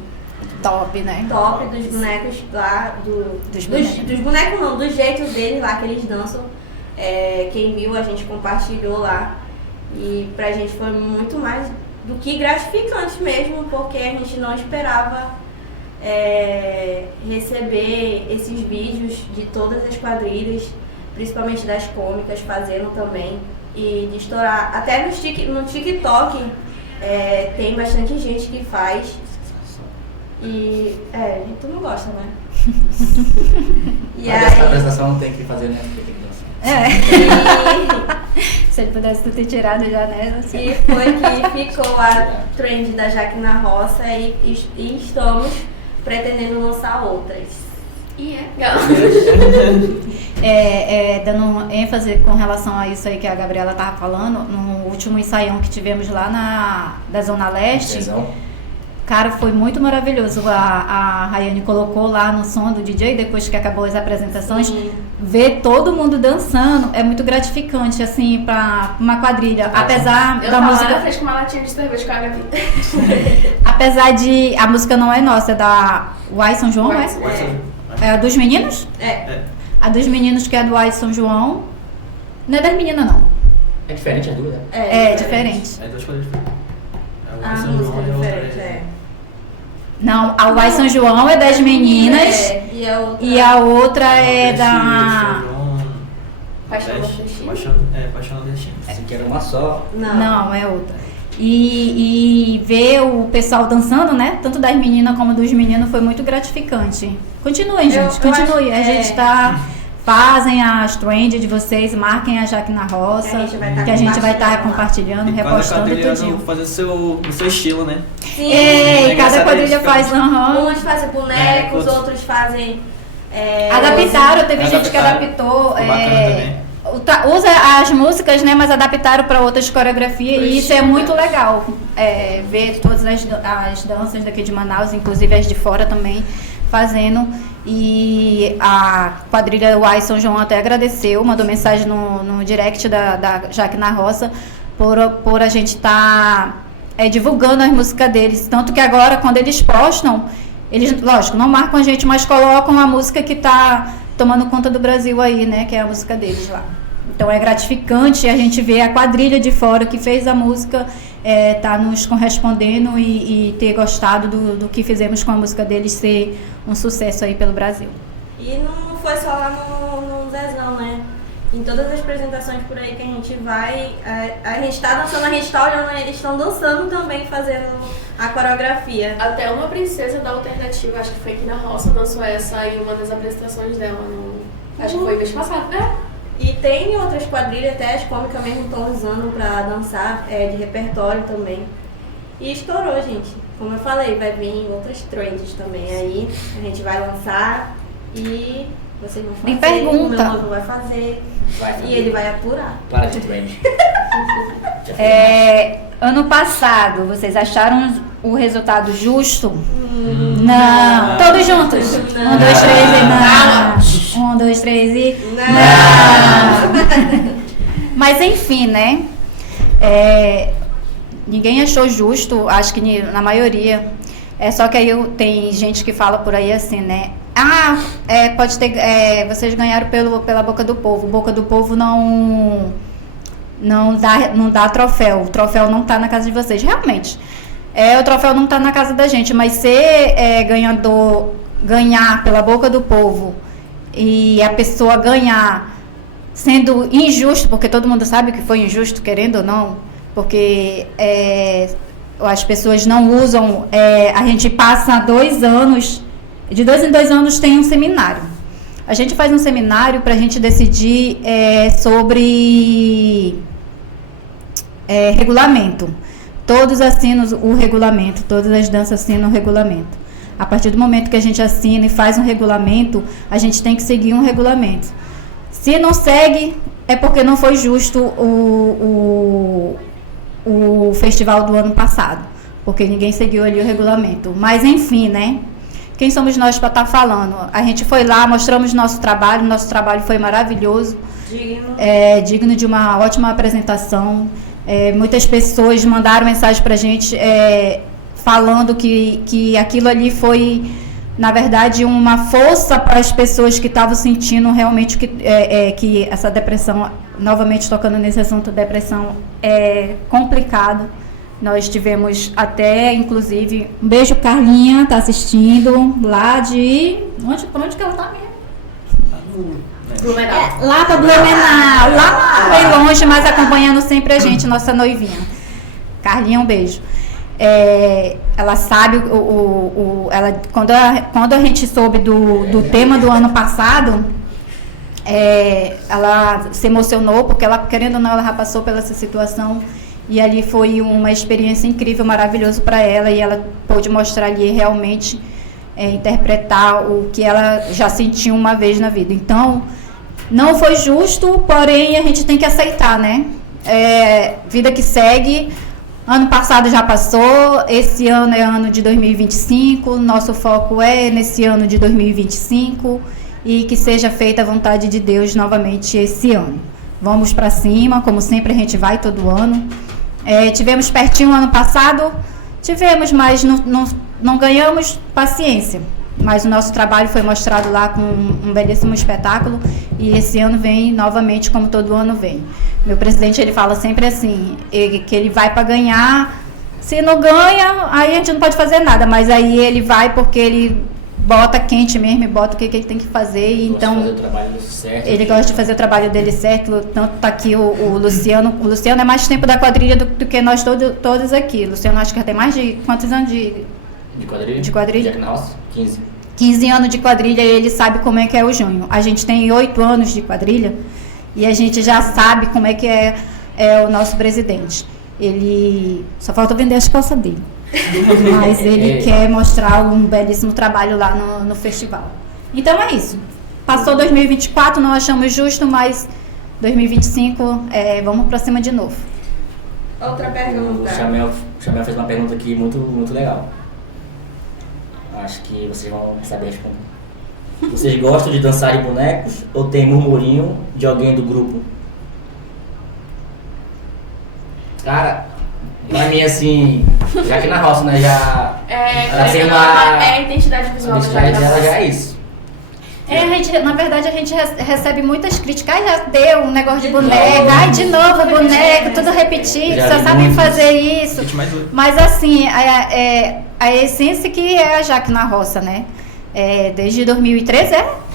Top, né? top dos bonecos lá, Dos bonecos. dos bonecos não, dos jeitos deles lá que eles dançam. Quem viu, a gente compartilhou lá. E pra gente foi muito mais do que gratificante mesmo, porque a gente não esperava receber esses vídeos de todas as quadrilhas, principalmente das cômicas, fazendo também. E de estourar. Até no TikTok tem bastante gente que faz. E tu não gosta, né? E A aí, apresentação não tem que fazer, né? Porque tem que dançar. Se ele pudesse ter tirado já, né? Assim. e foi que ficou a trend da Jaque na Roça e estamos pretendendo lançar outras. Dando ênfase com relação a isso aí que a Gabriela tava falando, no último ensaião que tivemos lá da Zona Leste, Tesão. cara, foi muito maravilhoso. A Rayane colocou lá no som do DJ, depois que acabou as apresentações, Sim. ver todo mundo dançando é muito gratificante, assim, pra uma quadrilha. Apesar Eu da tava lá música... na frente com uma latinha de cerveja com a Gabi. Apesar de... A música não é nossa, é da Uai São João, é? É a dos meninos? A dos meninos, que é do Uai São João. Não é das meninas, não. É diferente as duas, né? É diferente. É duas coisas diferentes. A música é diferente, Não, a Uai São João é das meninas E a outra e a outra é da... Paixão Nordestina. Paixão Nordestina. Assim que era uma só. Não, é outra. E ver o pessoal dançando, né? Tanto das meninas como dos meninos, foi muito gratificante. Continuem, gente, eu continue. acho- A gente tá... Fazem as trends de vocês, marquem a Jaque na Roça, que a gente vai estar compartilhando, E cada repostando quadrilha tudinho. fazer o seu estilo, né? Sim. É, É cada engraçado quadrilha isso, faz, Uns fazem bonecos, outros- outros fazem. adaptaram, teve gente que Adaptaram. adaptou, Ficou bacana também. usa as músicas, né, mas adaptaram para outras coreografias e isso é muito legal, ver todas as danças daqui de Manaus, inclusive as de fora também, fazendo. E a quadrilha Uai São João até agradeceu, mandou mensagem no direct da Jaque na Roça por a gente estar divulgando as músicas deles. Tanto que agora, quando eles postam, eles, lógico, não marcam a gente, mas colocam a música que está tomando conta do Brasil aí, né? Que é a música deles lá. Então é gratificante a gente ver a quadrilha de fora que fez a música tá nos correspondendo e ter gostado do que fizemos com a música deles ser um sucesso aí pelo Brasil. E não foi só lá no Zezão, né? Em todas as apresentações por aí que a gente vai, a gente tá dançando, a gente tá olhando, eles estão dançando também, fazendo a coreografia. Até uma princesa da alternativa, acho que foi aqui na roça, dançou essa em uma das apresentações dela. Acho que foi mês passado, né? E tem outras quadrilhas, até as cômicas mesmo estão usando pra dançar, de repertório também. E estourou, gente. Como eu falei, vai vir outras trends também aí. A gente vai lançar e vocês vão fazer. Me pergunta. O meu noivo vai fazer. E ele vai aturar. Para de trend. Ano passado, vocês acharam o resultado justo? Não. Todos juntos. Não. 1, 2, 3 e não. 1, 2, 3 e Não. Mas enfim, né? Ninguém achou justo, acho que na maioria. Só que aí tem gente que fala por aí assim, né? Pode ter. Vocês ganharam pela boca do povo. Boca do povo não dá troféu. O troféu não tá na casa de vocês. Realmente. O troféu não tá na casa da gente, mas ser ganhar pela boca do povo e a pessoa ganhar sendo injusto, porque todo mundo sabe que foi injusto, querendo ou não, porque as pessoas não usam, a gente passa 2 anos, de 2 em 2 anos tem um seminário. A gente faz um seminário para a gente decidir sobre regulamento. Todos assinam o regulamento, todas as danças assinam o regulamento. A partir do momento que a gente assina e faz um regulamento, a gente tem que seguir um regulamento. Se não segue, é porque não foi justo o festival do ano passado, porque ninguém seguiu ali o regulamento. Mas enfim, né? Quem somos nós para estar falando? A gente foi lá, mostramos nosso trabalho foi maravilhoso, digno de uma ótima apresentação. Muitas pessoas mandaram mensagem para a gente falando que aquilo ali foi, na verdade, uma força para as pessoas que estavam sentindo realmente que essa depressão, novamente tocando nesse assunto, depressão é complicado. Nós tivemos até, inclusive, um beijo, Carlinha, tá assistindo, lá de... Por onde que ela tá mesmo? Blumenau. Lá para Blumenau, lá bem longe, mas acompanhando sempre a gente, nossa noivinha. Carlinha, um beijo. Ela sabe, quando a gente soube do tema do ano passado, ela se emocionou, porque ela, querendo ou não, ela já passou pela essa situação, e ali foi uma experiência incrível, maravilhosa para ela, e ela pôde mostrar ali realmente, interpretar o que ela já sentiu uma vez na vida. Então, não foi justo, porém a gente tem que aceitar, né? Vida que segue. Ano passado já passou, esse ano é ano de 2025, nosso foco é nesse ano de 2025 e que seja feita a vontade de Deus novamente esse ano. Vamos para cima, como sempre a gente vai todo ano. Tivemos pertinho ano passado, mas não ganhamos, paciência. Mas o nosso trabalho foi mostrado lá com um belíssimo espetáculo e esse ano vem novamente como todo ano vem. Meu presidente, ele fala sempre assim, que ele vai para ganhar, se não ganha, aí a gente não pode fazer nada, mas aí ele vai porque ele bota quente mesmo e bota o que ele tem que fazer. E então, ele gosta de fazer o trabalho dele certo, tanto tá aqui o Luciano. O Luciano é mais tempo da quadrilha do que nós todos aqui. O Luciano acho que já tem mais de quantos anos de quadrilha? De quadrilha? Nossa, 15 anos de quadrilha, e ele sabe como é que é o junho. A gente tem 8 anos de quadrilha e a gente já sabe como é que é o nosso presidente. Ele só falta vender as calças dele. Mas ele quer mostrar um belíssimo trabalho lá no festival. Então é isso. Passou 2024, não achamos justo, mas 2025 vamos pra cima de novo. Outra pergunta. O Chamel fez uma pergunta aqui muito, muito legal. Acho que vocês vão saber responder. Vocês gostam de dançar em bonecos ou tem murmurinho de alguém do grupo? Cara, pra mim assim, já aqui na roça, né, já... a identidade visual a identidade dela já é isso. Na verdade a gente recebe muitas críticas. Já deu um negócio de boneca, de novo boneca, tudo repetido, só sabem fazer isso. Mas assim, a essência que é a Jaque na roça, né? Desde 2013,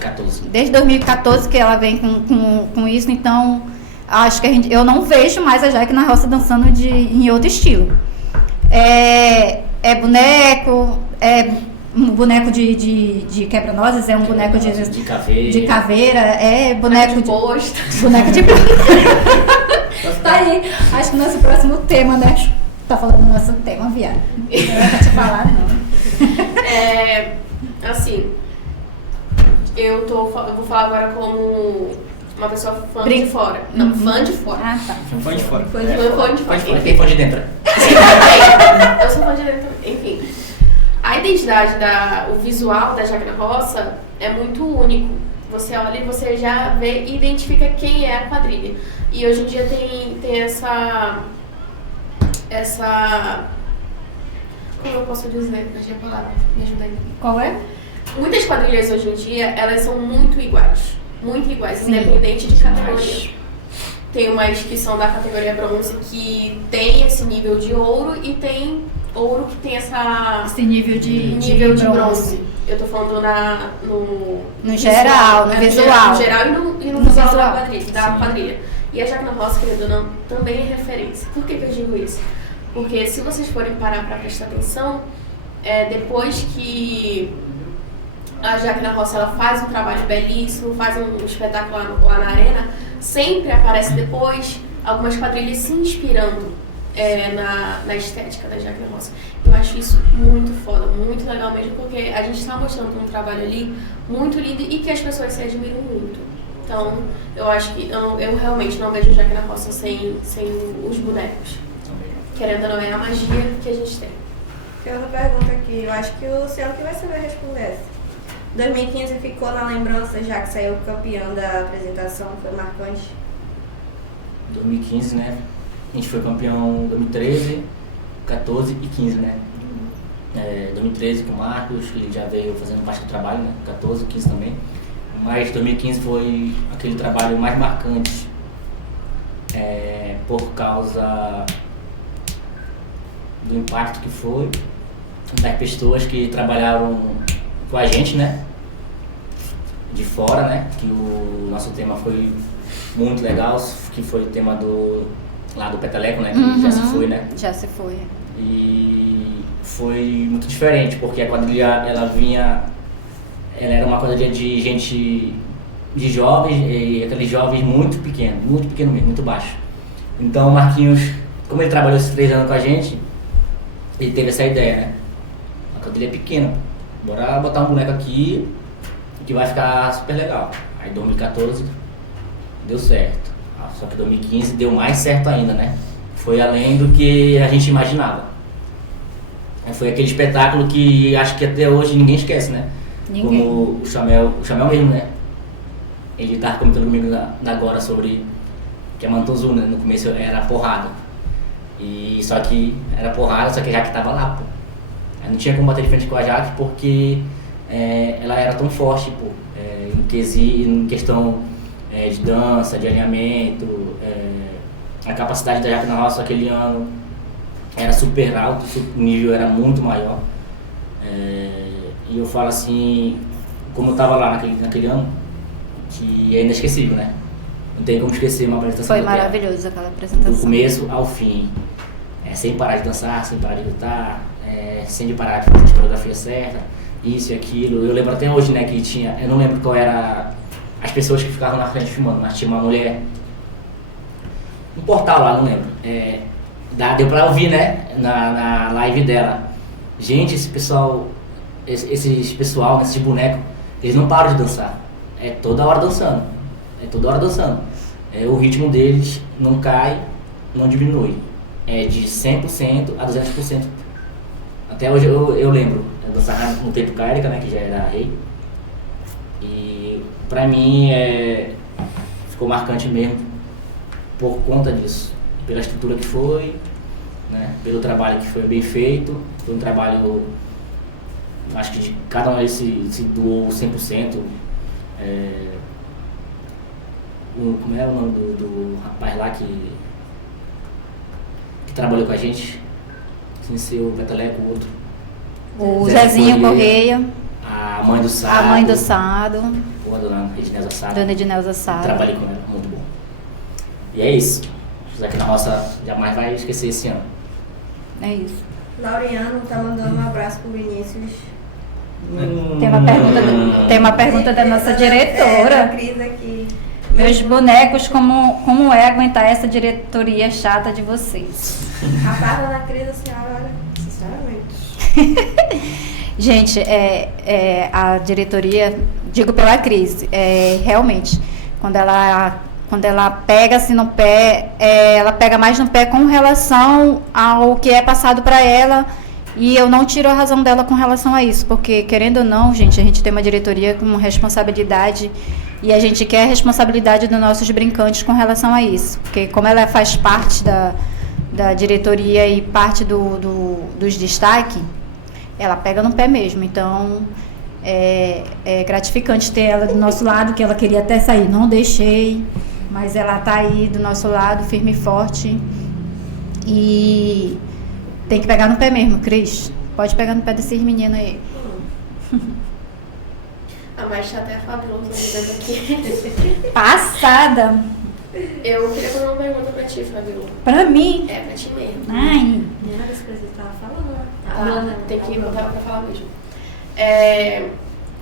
2014. Desde 2014 que ela vem com isso, então acho que eu não vejo mais a Jaque na roça dançando em outro estilo. É boneco, um boneco de quebra-nozes, é um boneco de caveira, é boneco de posto. Boneco de Tá aí, acho que o nosso próximo tema, né? Tá falando do nosso tema, viado. Não é pra te falar, não. Assim, eu vou falar agora como uma pessoa fã de fora. Não, fã de fora. Ah, tá. Fã de fora. Fã de fora. Tem fã de dentro. Eu sou fã de dentro. Enfim. A identidade, o visual da Jaque na Roça é muito único. Você olha e você já vê e identifica quem é a quadrilha. E hoje em dia tem essa... Como eu posso dizer? Perdi a palavra. Me ajuda aí. Qual é? Muitas quadrilhas hoje em dia, elas são muito iguais. Muito iguais, Sim. independente de categoria. Tem umas que são da categoria bronze que tem esse nível de ouro e tem ouro que tem Esse nível de bronze. Eu tô falando no geral, no visual. No geral e no visual da quadrilha. E a Jaque na Roça, querendo ou não, também é referência. Por que eu digo isso? Porque se vocês forem parar pra prestar atenção, depois que a Jaque na Roça ela faz um trabalho belíssimo, faz um espetáculo lá na arena, sempre aparece depois algumas quadrilhas se inspirando na estética da Jaque na Roça. Eu acho isso muito foda, muito legal mesmo, porque a gente está mostrando um trabalho ali muito lindo e que as pessoas se admiram muito. Então, eu acho que eu realmente não vejo Jaque na Roça sem os bonecos. Querendo ou não, é a magia que a gente tem. Tem outra pergunta aqui, eu acho que o Cielo que vai saber responder essa. 2015 ficou na lembrança, já que saiu campeão da apresentação, foi marcante. 2015, né? A gente foi campeão em 2013, 14 e 15, né? 2013 com o Marcos, que ele já veio fazendo parte do trabalho, né? 14 e 15 também. Mas 2015 foi aquele trabalho mais marcante por causa do impacto que foi, das pessoas que trabalharam com a gente, né? De fora, né? Que o nosso tema foi muito legal, que foi o tema lá do Peteleco, né? Que já se foi, né? Já se foi. E foi muito diferente, porque a quadrilha, ela era uma quadrilha de gente, de jovens, e aqueles jovens muito pequeno mesmo, muito baixo. Então o Marquinhos, como ele trabalhou esses 3 anos com a gente, ele teve essa ideia, né? A quadrilha é pequena, bora botar um boneco aqui que vai ficar super legal. Aí 2014 deu certo, só que 2015 deu mais certo ainda, né? Foi além do que a gente imaginava. Foi aquele espetáculo que acho que até hoje ninguém esquece, né? Ninguém. Como o Chamel mesmo, né? Ele tava comentando comigo agora sobre que a Mantozu, né? No começo era porrada. Só que era porrada, só que a Jaque tava lá, pô. Aí não tinha como bater de frente com a Jaque porque ela era tão forte, pô. Em questão de dança, de alinhamento, a capacidade da Jaque na Roça aquele ano era super alto, o nível era muito maior. E eu falo assim, como eu tava lá naquele ano, que é inesquecível, né? Não tem como esquecer uma apresentação. Foi maravilhoso aquela apresentação. Do começo ao fim. Sem parar de dançar, sem parar de gritar, sem parar de fazer a coreografia certa, isso e aquilo. Eu lembro até hoje, né, que tinha, eu não lembro qual era as pessoas que ficavam na frente filmando, mas tinha uma mulher, um portal lá, não lembro. Deu pra ouvir, né, na live dela. Gente, esses pessoal, esses bonecos, eles não param de dançar. É toda hora dançando. O ritmo deles não cai, não diminui. É de 100% a 200%. Até hoje eu lembro. Eu dançava no tempo com a Erika, né, que já era rei. E pra mim ficou marcante mesmo por conta disso. Pela estrutura que foi, né, pelo trabalho que foi bem feito. Foi um trabalho, acho que de cada um se doou 100%. Como é o nome do rapaz lá que trabalhou com a gente, sem ser o Peteleco, o outro. O Zezinho Correia. A mãe do Sado. A mãe do Sado. Porra, dona Edneuza Sado. Dona Edneuza Sado. Trabalhei com ela, muito bom. E é isso. Aqui na roça jamais vai esquecer esse ano. É isso. Laureano tá mandando um abraço pro Vinícius. Tem uma pergunta da nossa diretora. A Cris aqui. Meus bonecos, como é aguentar essa diretoria chata de vocês? A barra da Cris, a senhora, sinceramente. Gente, a diretoria, digo pela Cris, realmente, quando ela pega assim no pé, ela pega mais no pé com relação ao que é passado para ela, e eu não tiro a razão dela com relação a isso, porque querendo ou não, gente, a gente tem uma diretoria com responsabilidade e a gente quer a responsabilidade dos nossos brincantes com relação a isso, porque como ela faz parte da diretoria e parte dos destaques, ela pega no pé mesmo. Então é gratificante ter ela do nosso lado, que ela queria até sair, não deixei, mas ela tá aí do nosso lado, firme e forte, e tem que pegar no pé mesmo, Cris. Pode pegar no pé desses meninos aí. A mais chata é a Fabiola, tô dizendo aqui. Passada. Eu queria fazer uma pergunta pra ti, Fabiola. Pra mim. É, pra ti mesmo. Ai. Menina, esse presente tava falando. Tá, tem que botar ela pra falar mesmo.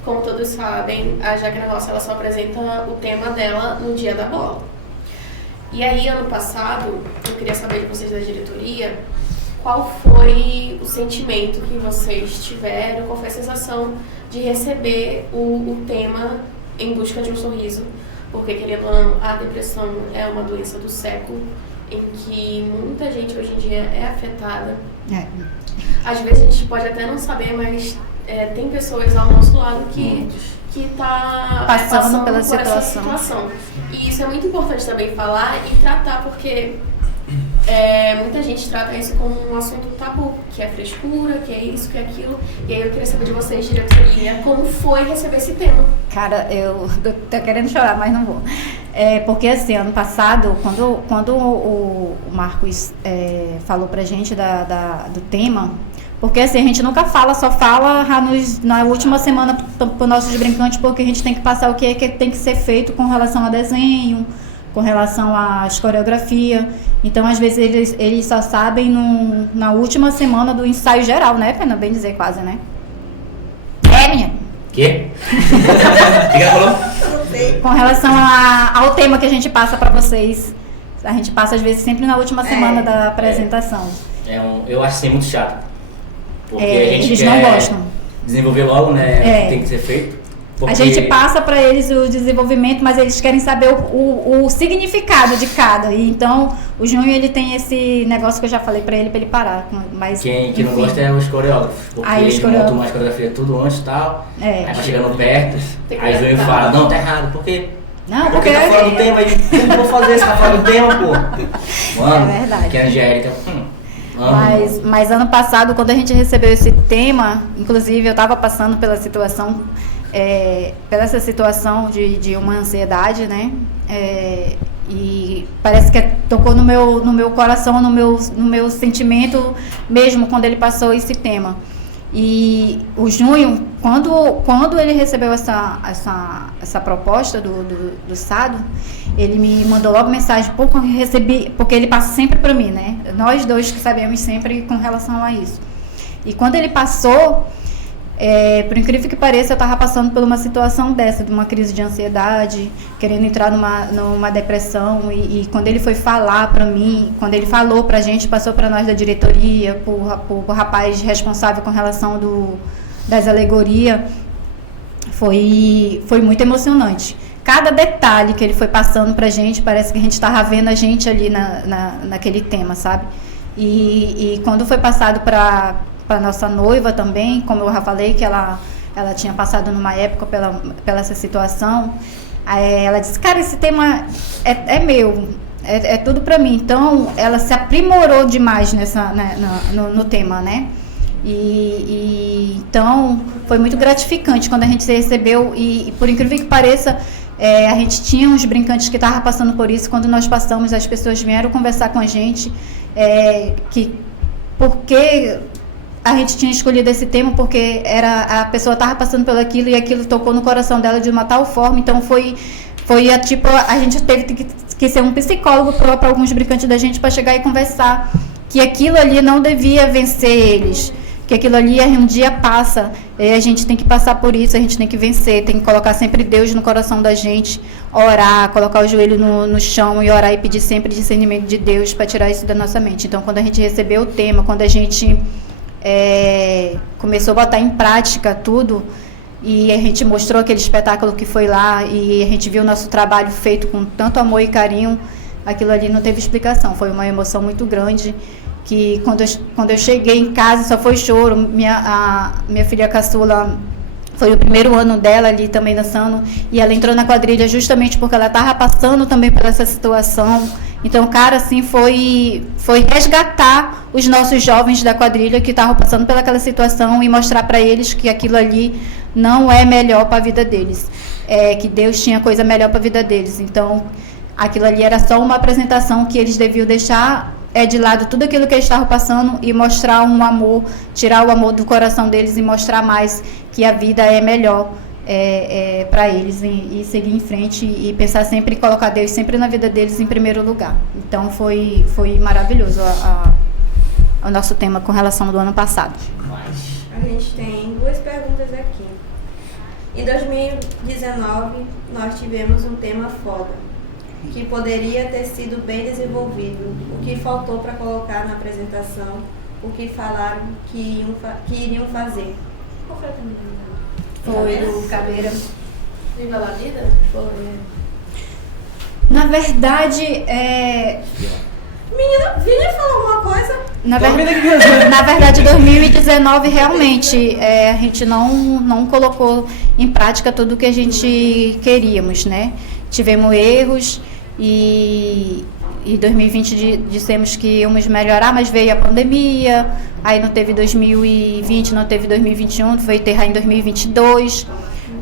Como todos sabem, a Jaque na Roça, ela só apresenta o tema dela no dia da bola. E aí, ano passado, eu queria saber de vocês da diretoria, qual foi o sentimento que vocês tiveram, qual foi a sensação de receber o tema Em Busca de um Sorriso, porque, querendo ou não, a depressão é uma doença do século, em que muita gente hoje em dia é afetada. Às vezes a gente pode até não saber, mas tem pessoas ao nosso lado que tá passando pela por essa situação. situação. E isso é muito importante também falar e tratar, porque muita gente trata isso como um assunto tabu, que é frescura, que é isso, que é aquilo. E aí eu queria saber de vocês, diretoria, como foi receber esse tema? Cara, eu tô querendo chorar, mas não vou. Porque assim, ano passado, quando o Marcos falou pra gente do tema, porque assim, a gente nunca fala, só fala na última semana para os nossos brincantes, porque a gente tem que passar o que tem que ser feito com relação a desenho, com relação às coreografia. Então, às vezes, eles só sabem na última semana do ensaio geral, né, Pena? Bem dizer, quase, né? Menina? Quê? O que ela falou? Com relação ao tema que a gente passa para vocês. A gente passa, às vezes, sempre na última semana da apresentação. Eu acho assim muito chato. Porque a gente eles quer não gostam. desenvolver logo, né? Tem que ser feito. Porque A gente passa para eles o desenvolvimento, mas eles querem saber o significado de cada. E então, o Júnior, ele tem esse negócio que eu já falei para ele parar. Mas, Quem não gosta é os coreógrafos. Porque eles montam mais coreografia tudo antes e tal. Aí vai chegando perto, aí o Júnior fala, não, tá errado. Por quê? Não, porque tá fora do tema. Aí, como que eu vou fazer se tá fora do tema, pô? Mano, é verdade. que a Angélica... Mas ano passado, quando a gente recebeu esse tema, inclusive eu estava passando pela situação, pela essa situação de uma ansiedade, né? E parece que tocou no meu coração, no meu sentimento mesmo quando ele passou esse tema. E o Júnior, quando ele recebeu essa proposta do Sado, ele me mandou logo mensagem, pouco eu recebi, porque ele passa sempre para mim, né? Nós dois que sabemos sempre com relação a isso. E quando ele passou, por incrível que pareça, eu estava passando por uma situação dessa, de uma crise de ansiedade, querendo entrar numa depressão, e quando ele foi falar para mim, quando ele falou para a gente, passou para nós da diretoria, pro rapaz responsável com relação das alegorias, foi muito emocionante. Cada detalhe que ele foi passando para a gente, parece que a gente estava vendo a gente ali naquele tema, sabe? E quando foi passado para nossa noiva também, como eu já falei, que ela tinha passado numa época pela essa situação, ela disse, cara, esse tema é meu, é tudo para mim. Então, ela se aprimorou demais no tema, né? Então, foi muito gratificante quando a gente recebeu, e por incrível que pareça, a gente tinha uns brincantes que estavam passando por isso. Quando nós passamos, as pessoas vieram conversar com a gente, porque a gente tinha escolhido esse tema porque a pessoa estava passando pelo aquilo e aquilo tocou no coração dela de uma tal forma, então foi tipo, a gente teve que ser um psicólogo para alguns brincantes da gente para chegar e conversar que aquilo ali não devia vencer eles, que aquilo ali um dia passa, e a gente tem que passar por isso, a gente tem que vencer, tem que colocar sempre Deus no coração da gente, orar, colocar o joelho no chão e orar e pedir sempre discernimento de Deus para tirar isso da nossa mente. Então, quando a gente recebeu o tema, quando a gente começou a botar em prática tudo, e a gente mostrou aquele espetáculo que foi lá, e a gente viu o nosso trabalho feito com tanto amor e carinho, aquilo ali não teve explicação, foi uma emoção muito grande, que quando eu cheguei em casa só foi choro. Minha filha caçula, foi o primeiro ano dela ali também dançando, e ela entrou na quadrilha justamente porque ela estava passando também por essa situação. Então, cara, assim, foi resgatar os nossos jovens da quadrilha que estavam passando pelaquela situação e mostrar para eles que aquilo ali não é melhor para a vida deles, que Deus tinha coisa melhor para a vida deles. Então, aquilo ali era só uma apresentação que eles deviam deixar de lado tudo aquilo que eles estavam passando e mostrar um amor, tirar o amor do coração deles e mostrar mais que a vida é melhor para eles e seguir em frente e pensar sempre, colocar Deus sempre na vida deles em primeiro lugar. Então foi maravilhoso o nosso tema com relação ao do ano passado. A gente tem 2 perguntas aqui. Em 2019, nós tivemos um tema foda, que poderia ter sido bem desenvolvido, o que faltou para colocar na apresentação, o que falaram que iriam fazer. Qual foi a terminação? Foi o Caveira. Viva a vida? Foi. Na verdade, Menina, vinha falar alguma coisa? na verdade, 2019 realmente a gente não colocou em prática tudo o que a gente queríamos, né? Tivemos erros e em 2020 dissemos que íamos melhorar, mas veio a pandemia, aí não teve 2020, não teve 2021, foi enterrar em 2022,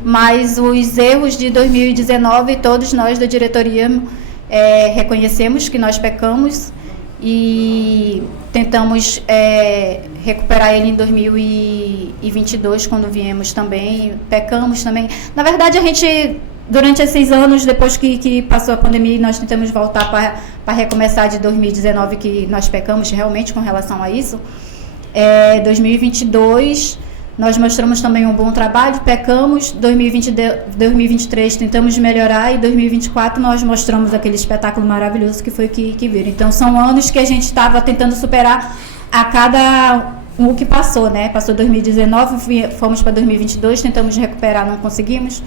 mas os erros de 2019, todos nós da diretoria reconhecemos que nós pecamos e tentamos recuperar ele em 2022, quando viemos também, pecamos também. Na verdade, a gente, durante esses anos, depois que passou a pandemia, nós tentamos voltar para recomeçar de 2019, que nós pecamos realmente com relação a isso. 2022, nós mostramos também um bom trabalho, pecamos. 2023 tentamos melhorar e 2024 nós mostramos aquele espetáculo maravilhoso que foi que viram. Então são anos que a gente estava tentando superar a cada um que passou, né? Passou 2019, fomos para 2022, tentamos recuperar, não conseguimos.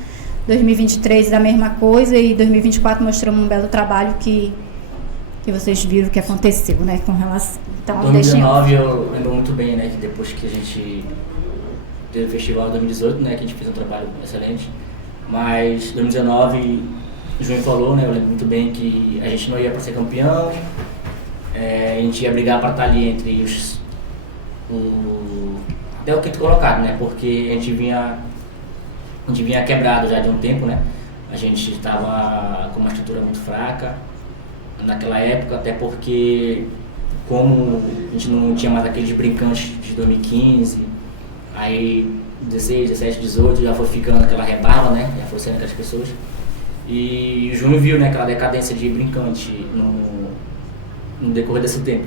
2023 a mesma coisa e 2024 mostramos um belo trabalho que vocês viram o que aconteceu, né? Com relação. Então, 2019 eu lembro muito bem, né? Que depois que a gente teve o festival em 2018, né? Que a gente fez um trabalho excelente. Mas 2019, o João falou, né? Eu lembro muito bem que a gente não ia para ser campeão, a gente ia brigar para estar ali entre até o quinto colocado, né? Porque a gente vinha quebrado já de um tempo, né? A gente estava com uma estrutura muito fraca naquela época, até porque como a gente não tinha mais aqueles brincantes de 2015, aí 16, 17, 18 já foi ficando aquela rebarba, né? Já foi sendo aquelas pessoas. E o Júnior viu, né, aquela decadência de brincante no decorrer desse tempo.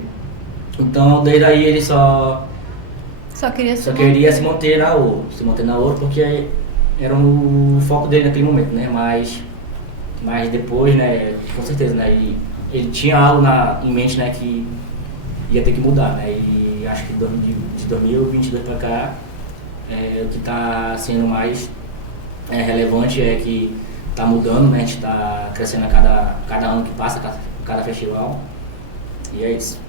Então, desde aí ele só queria se manter na ouro, porque era o foco dele naquele momento, né? Mas depois, né, com certeza, né, ele tinha algo em mente, né, que ia ter que mudar, né? E acho que de 2022 para cá, o que está sendo mais relevante é que está mudando, né? A gente está crescendo a cada ano que passa, cada festival. E é isso.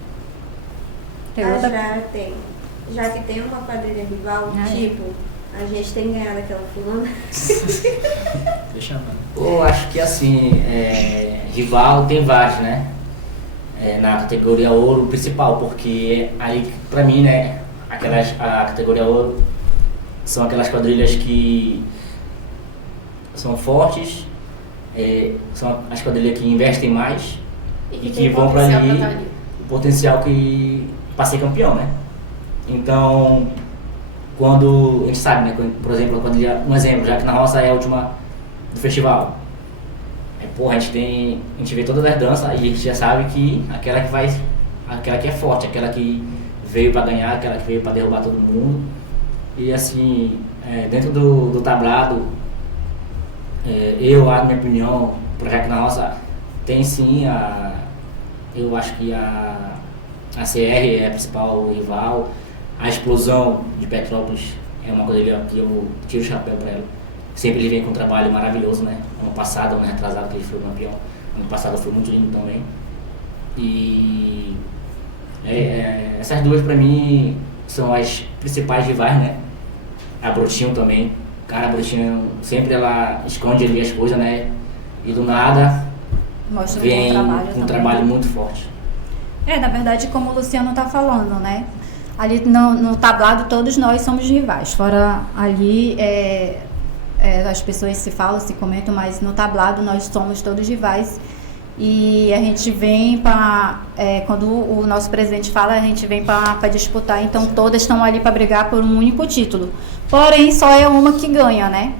Já que tem uma quadrilha rival, tipo, a gente tem ganhado aquela fulana. Deixa eu Eu acho que assim, rival tem vários, né? Na categoria ouro principal, porque aí pra mim, né, a categoria ouro são aquelas quadrilhas que são fortes, são as quadrilhas que investem mais e que vão para ali o potencial para ser campeão, né? Então, quando a gente sabe, né, por exemplo, um exemplo, já que na roça é a última do festival. Porra, a gente vê todas as danças e a gente já sabe que aquela que é forte, aquela que veio pra ganhar, aquela que veio pra derrubar todo mundo. E assim, dentro do tablado, na minha opinião, o projeto na roça tem sim eu acho que a CR é a principal rival. A explosão de Petrópolis é uma coisa que eu tiro o chapéu pra ela. Sempre ele vem com um trabalho maravilhoso, né? Ano passado, ano retrasado que ele foi campeão. Ano passado foi muito lindo também. E essas duas pra mim são as principais rivais, né? A Brotinho também. Cara, a Brotinho sempre ela esconde ali as coisas, né? E do nada Mostra vem com um também. trabalho muito forte. Na verdade, como o Luciano está falando, né? Ali no tablado todos nós somos rivais. Fora ali, as pessoas se falam, se comentam, mas no tablado nós somos todos rivais. E a gente vem para, quando o nosso presidente fala, a gente vem para disputar, então todas estão ali para brigar por um único título. Porém, só é uma que ganha, né?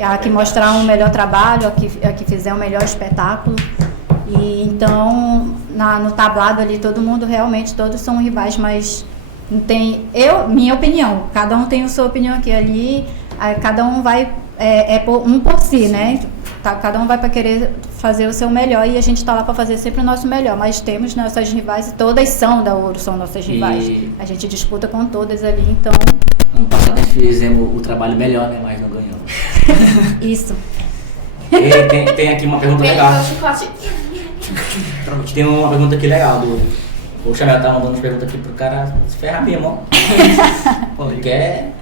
A que mostrar um melhor trabalho, a que fizer um melhor espetáculo. E então, no tablado ali, todo mundo realmente, todos são rivais, mas não tem, minha opinião, cada um tem a sua opinião aqui, ali, cada um vai, por si, né? Cada um vai para querer fazer o seu melhor e a gente está lá para fazer sempre o nosso melhor, mas temos nossas rivais e todas são da Ouro, são nossas rivais. A gente disputa com todas ali, então... Ano passado fizemos o trabalho melhor, né? Mas não ganhamos. Isso. E tem aqui uma pergunta legal. Tem uma pergunta aqui legal o Xavier tá mandando as perguntas aqui pro cara se ferrar mesmo, ó. Quer?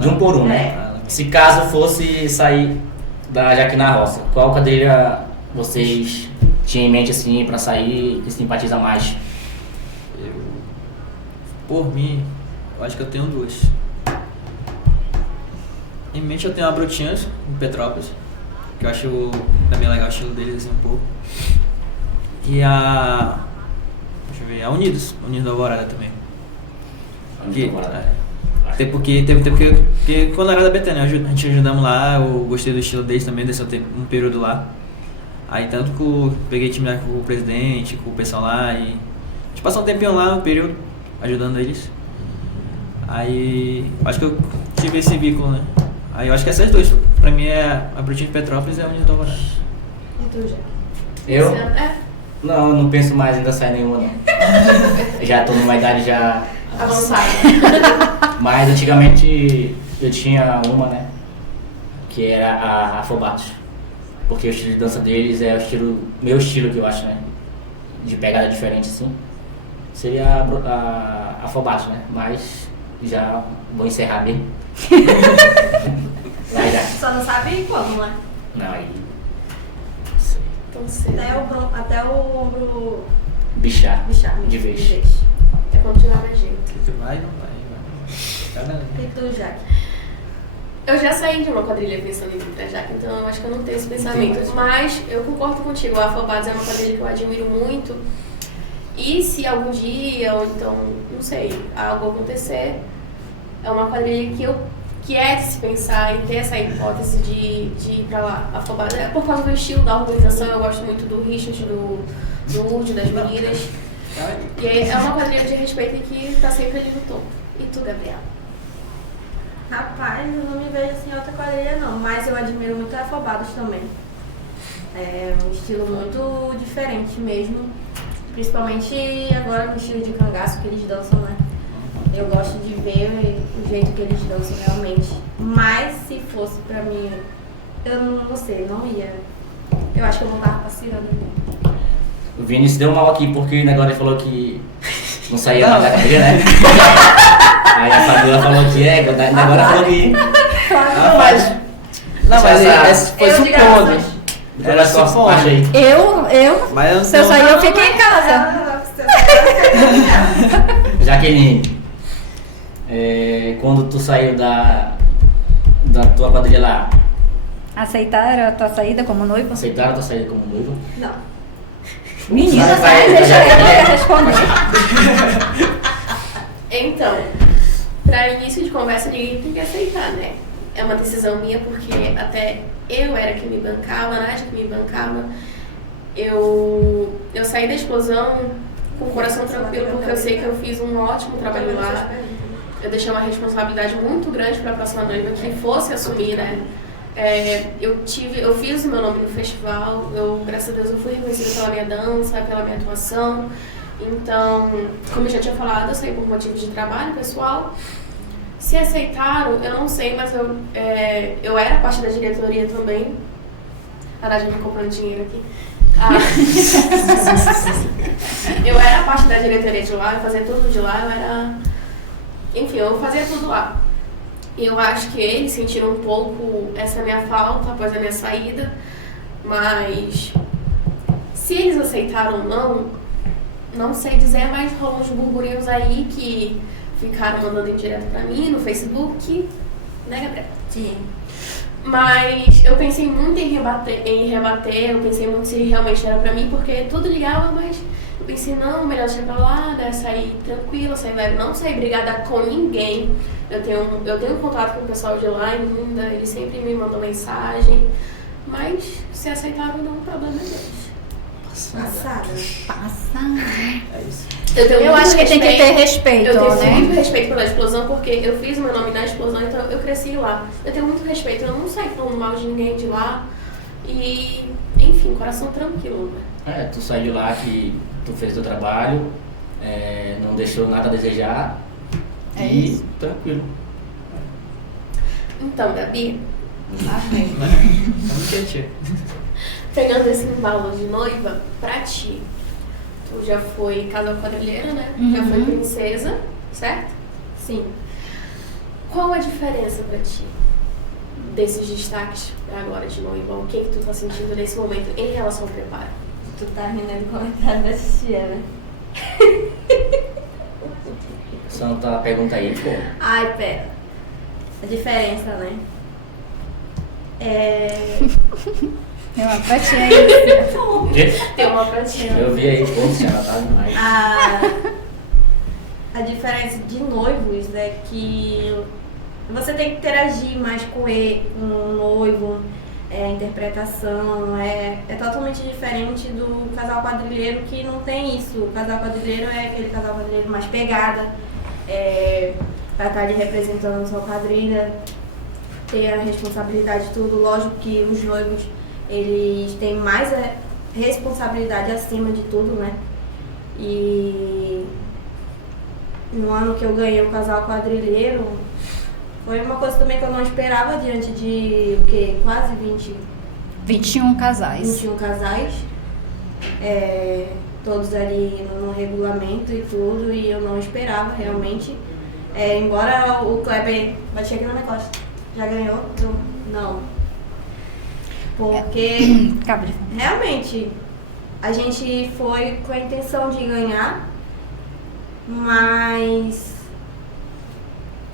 De um por um, né? Se caso fosse sair da Jaque na Roça, qual cadeira vocês tinham em mente assim pra sair, que simpatiza mais? Por mim, eu acho que eu tenho duas. Em mente eu tenho a Brotinhas, em Petrópolis, que eu acho também legal o estilo deles assim, um pouco. E a... deixa eu ver, a Unidos da Alvorada também. Até porque quando era da BT, né, a gente ajudamos lá, eu gostei do estilo deles também, desse um período lá. Aí tanto que eu peguei time lá com o presidente, com o pessoal lá e... a gente passou um tempinho lá no período, ajudando eles. Aí acho que eu tive esse vínculo, né? Aí eu acho que essas duas, pra mim é a Brotinha de Petrópolis e a Unidos da Alvorada. E tu, já? Eu? Não penso mais em ainda sair nenhuma, não. Já tô numa idade já... avançada. Mas antigamente eu tinha uma, né? Que era a Afobatos. Porque o estilo de dança deles é o meu estilo que eu acho, né? De pegada diferente assim. Seria a Afobatos, né? Mas já vou encerrar mesmo. Vai já. Só não sabe quando, né? Não, aí. Tão cedo. Até o ombro Bichar. mesmo. De vez. É quando tiver mais jeito. Tu vai, não vai. E tu, Jaque? Eu já saí de uma quadrilha pensando em vir pra Jaque, então eu acho que eu não tenho esse pensamento. Mas eu concordo contigo, a Afobados é uma quadrilha que eu admiro muito. E se algum dia, ou então, não sei, algo acontecer, é uma quadrilha que é de se pensar em ter essa hipótese de ir pra lá. A Afobados é por causa do estilo da organização, eu gosto muito do Richard, do Urge, das meninas. E é uma quadrilha de respeito que tá sempre ali no topo. E tu, Gabriel? Rapaz, eu não me vejo assim em outra quadrilha não, mas eu admiro muito a Afobados também. É um estilo muito diferente mesmo, principalmente agora no estilo de cangaço que eles dançam, né? Eu gosto de ver o jeito que eles dançam realmente, mas se fosse pra mim, eu não sei, não ia. Eu acho que eu não tava passeando. O Vini se deu mal aqui porque o negócio ele falou que não saía mais da quadrilha, né? Aí a Fabiola falou que agora falou que... Não, mas esse foi supondo. Era só parte aí. Eu se eu sair, eu fiquei em casa. Jaqueline, quando tu saiu da tua quadrilha lá, Aceitaram a tua saída como noiva? aceitaram a tua saída como noiva? Não. Menina, Vai, deixa vai. eu responder. Então, para início de conversa, ninguém tem que aceitar, né? É uma decisão minha, porque até eu era que me bancava, a Nádia que me bancava. Eu saí da explosão com o coração tranquilo, porque eu sei que eu fiz um ótimo trabalho lá. Eu deixei uma responsabilidade muito grande para a próxima noiva que fosse assumir, né? Eu fiz o meu nome no festival, graças a Deus eu fui reconhecida pela minha dança, pela minha atuação. Então, como eu já tinha falado, eu saí por motivo de trabalho pessoal. Se aceitaram, eu não sei, mas eu era parte da diretoria também. A Nádia me comprando dinheiro aqui. Eu era parte da diretoria de lá, eu fazia tudo de lá, enfim, eu fazia tudo lá. E eu acho que eles sentiram um pouco essa minha falta após a minha saída, mas se eles aceitaram ou não sei dizer, mas rolou uns burburinhos aí que ficaram mandando em direto pra mim no Facebook, né, Gabriela? Sim. Mas eu pensei muito em rebater, eu pensei muito se realmente era pra mim, porque tudo ligava, mas eu pensei, não, melhor deixar pra lá, né, sair tranquila, não sair brigada com ninguém. Eu tenho contato com o pessoal de lá ainda, eles sempre me mandam mensagem, mas se aceitaram ou não, o problema é deles. Passada. É isso. Eu acho que tem que ter respeito, Eu tenho né? muito respeito pela explosão, porque eu fiz o meu nome na explosão, então eu cresci lá. Eu tenho muito respeito, eu não saio falando mal de ninguém de lá. E, enfim, coração tranquilo, né? Tu saiu de lá que tu fez teu trabalho, não deixou nada a desejar e tranquilo. Então, Gabi, Vamos quietinho. pegando esse embalo de noiva, pra ti, tu já foi casal quadrilheira, né? Já foi princesa, certo? Sim. Qual a diferença pra ti desses destaques pra agora de noiva? O que tu tá sentindo nesse momento em relação ao preparo? Tu tá rindo do comentário da tia, né? Só não tá a pergunta aí, pô. Ai, pera. A diferença, né? Tem uma paciência. Tem uma pra ti. Eu vi aí, pô, você já tá demais. A diferença de noivos é que você tem que interagir mais com o noivo, a interpretação é totalmente diferente do casal quadrilheiro, que não tem isso. O casal quadrilheiro é aquele casal quadrilheiro mais pegada, pra estar ali representando a sua quadrilha, ter a responsabilidade de tudo. Lógico que os noivos, eles têm mais responsabilidade acima de tudo, né? E no ano que eu ganhei o casal quadrilheiro, foi uma coisa também que eu não esperava diante de quase 21 casais. 21 casais, todos ali no regulamento e tudo, e eu não esperava realmente. Embora o Kleber batia aqui na minha costa, já ganhou? Não. Porque realmente a gente foi com a intenção de ganhar, mas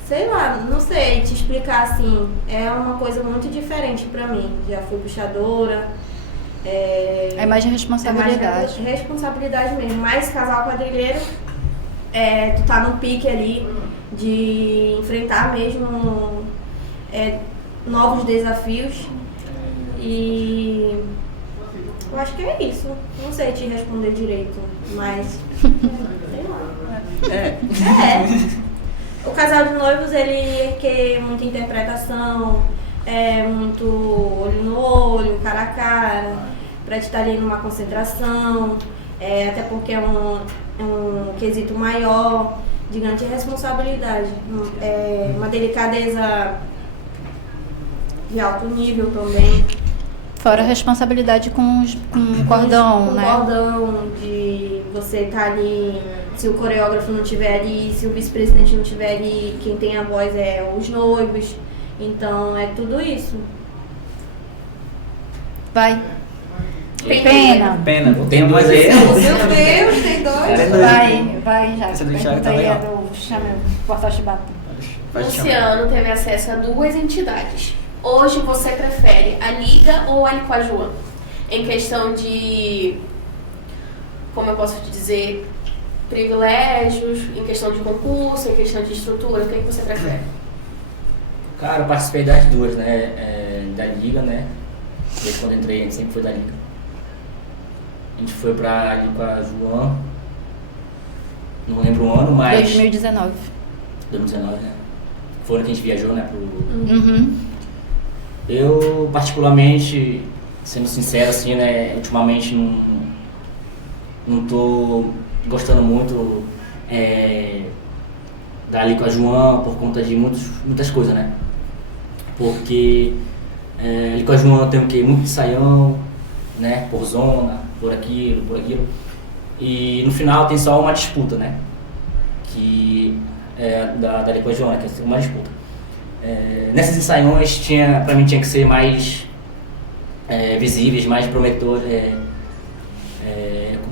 sei lá, não sei te explicar assim, é uma coisa muito diferente pra mim. Já fui puxadora. É mais de responsabilidade. É mais responsabilidade mesmo. Mas casal quadrilheiro, tu tá no pique ali de enfrentar mesmo novos desafios. E eu acho que é isso. Não sei te responder direito, mas sei lá. O casal de noivos, ele quer muita interpretação, muito olho no olho, cara a cara, pra te estar ali numa concentração, até porque é um quesito maior, de grande responsabilidade, uma delicadeza de alto nível também. Fora a responsabilidade com o cordão, né? Com o cordão, de você estar ali, se o coreógrafo não estiver ali, se o vice-presidente não estiver ali, quem tem a voz é os noivos. Então, é tudo isso. Vai. Pena. Tem mais aí. Meu Deus, tem dois. Vai já. Essa do Pergunta Thiago tá aí legal. do Chama o Portal Chibata. Pode chamar. Luciano teve acesso a 2 entidades. Hoje você prefere a Liga ou a Liquajuan? Em questão de como eu posso te dizer, privilégios em questão de concurso, em questão de estrutura? O que você prefere? Cara, eu participei das duas, né? Da Liga, né? Desde quando entrei, a gente sempre foi da Liga. A gente foi ali com a João, não lembro o ano, mas... 2019. 2019, né? Foi o ano que a gente viajou, né? Uhum. Eu, particularmente, sendo sincero, assim, né? Ultimamente não tô gostando muito dali com a João por conta de muitas coisas, né? Porque ali com a João tem o quê? Muito ensaião, né? Por zona, por aquilo. E no final tem só uma disputa, né? Que é dali com a João, né? Que é uma disputa. Nessas ensaiões, pra mim tinha que ser mais visíveis, mais prometor,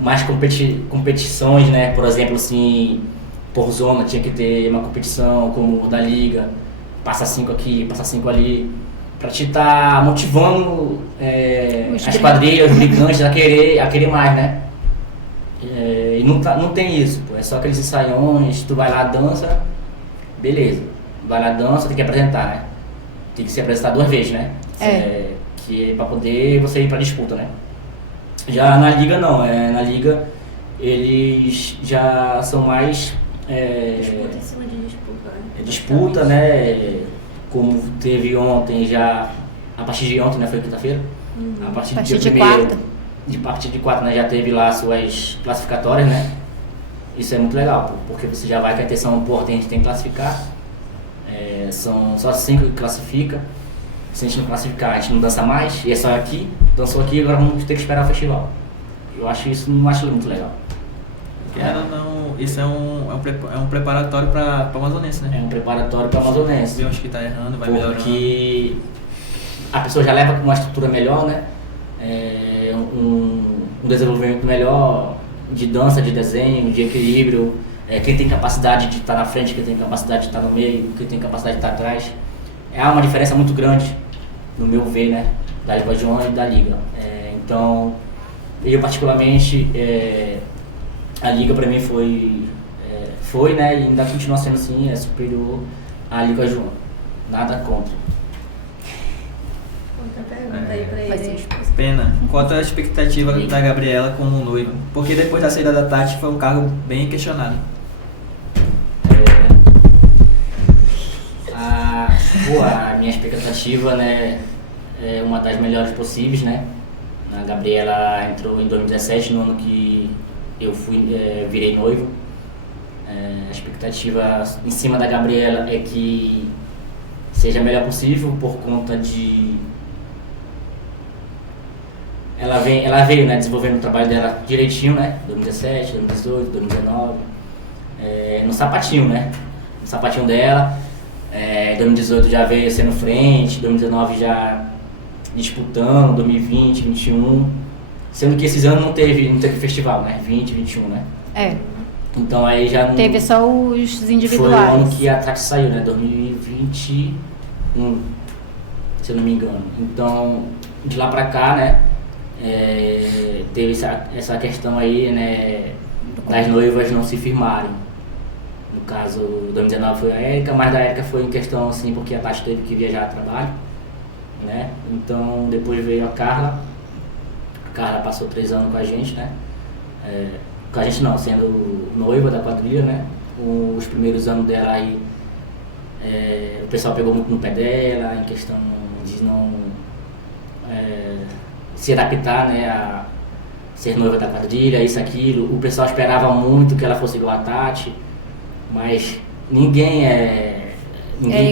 mais competições, né? Por exemplo, assim, por zona tinha que ter uma competição como da Liga, passa 5 aqui, passa 5 ali, pra te estar motivando as quadrilhas, os brigantes a querer mais, né? E não tem isso, pô. É só aqueles ensaiões, tu vai lá, dança, beleza. Vai lá, dança, tem que apresentar, né? Tem que se apresentar 2 vezes, né? Que é pra poder você ir pra disputa, né? Já na Liga não, na Liga eles já são mais... disputa em cima de disputa, né? Disputa, né? Como teve ontem já, a partir de ontem, né? Foi quinta-feira? A partir do dia 1º, a partir de 4, né? Já teve lá suas classificatórias, né? Isso é muito legal, porque você já vai com a atenção, porra, a gente tem que classificar. São só 5 que classifica. Se a gente não classificar, a gente não dança mais, e é só aqui, dançou aqui, agora vamos ter que esperar o festival. Eu acho isso, não acho muito legal. Não, isso é um preparatório para Amazonense, né? É um preparatório para Amazonense. Ver onde que tá errando, vai melhorando. Porque a pessoa já leva com uma estrutura melhor, né? Um desenvolvimento melhor de dança, de desenho, de equilíbrio. Quem tem capacidade de estar na frente, quem tem capacidade de estar no meio, quem tem capacidade de estar atrás. Há uma diferença muito grande, no meu ver, né? Da Liga João e da Liga. Então, eu particularmente, a Liga para mim foi, né? E ainda continua sendo assim, superior à Liga João. Nada contra. Outra pergunta aí pra ele. Pena, qual a expectativa da Gabriela como noiva? Porque depois da saída da Tati foi um cargo bem questionado. A minha expectativa, né, é uma das melhores possíveis, né? A Gabriela entrou em 2017, no ano que eu virei noivo. A expectativa em cima da Gabriela é que seja a melhor possível por conta de... Ela veio, né, desenvolvendo o trabalho dela direitinho, né? 2017, 2018, 2019. No sapatinho, né? No sapatinho dela. 2018 já veio sendo frente, 2019 já disputando, 2020, 2021. Sendo que esses anos não teve festival, né? 20, 21, né? Então aí já não... Teve só os individuais. Foi o ano que a Tati saiu, né? 2021, se eu não me engano. Então, de lá pra cá, né? Teve essa questão aí, né? Das noivas não se firmarem. No caso, 2019 foi a Érica, mas da Érica foi em questão assim, porque a Tati teve que viajar a trabalho, né? Então, depois veio a Carla. A Carla passou 3 anos com a gente, né? Com a gente não, sendo noiva da quadrilha, né? Os primeiros anos dela aí, o pessoal pegou muito no pé dela, em questão de não se adaptar, né? A ser noiva da quadrilha, isso, aquilo. O pessoal esperava muito que ela fosse igual a Tati. Mas ninguém é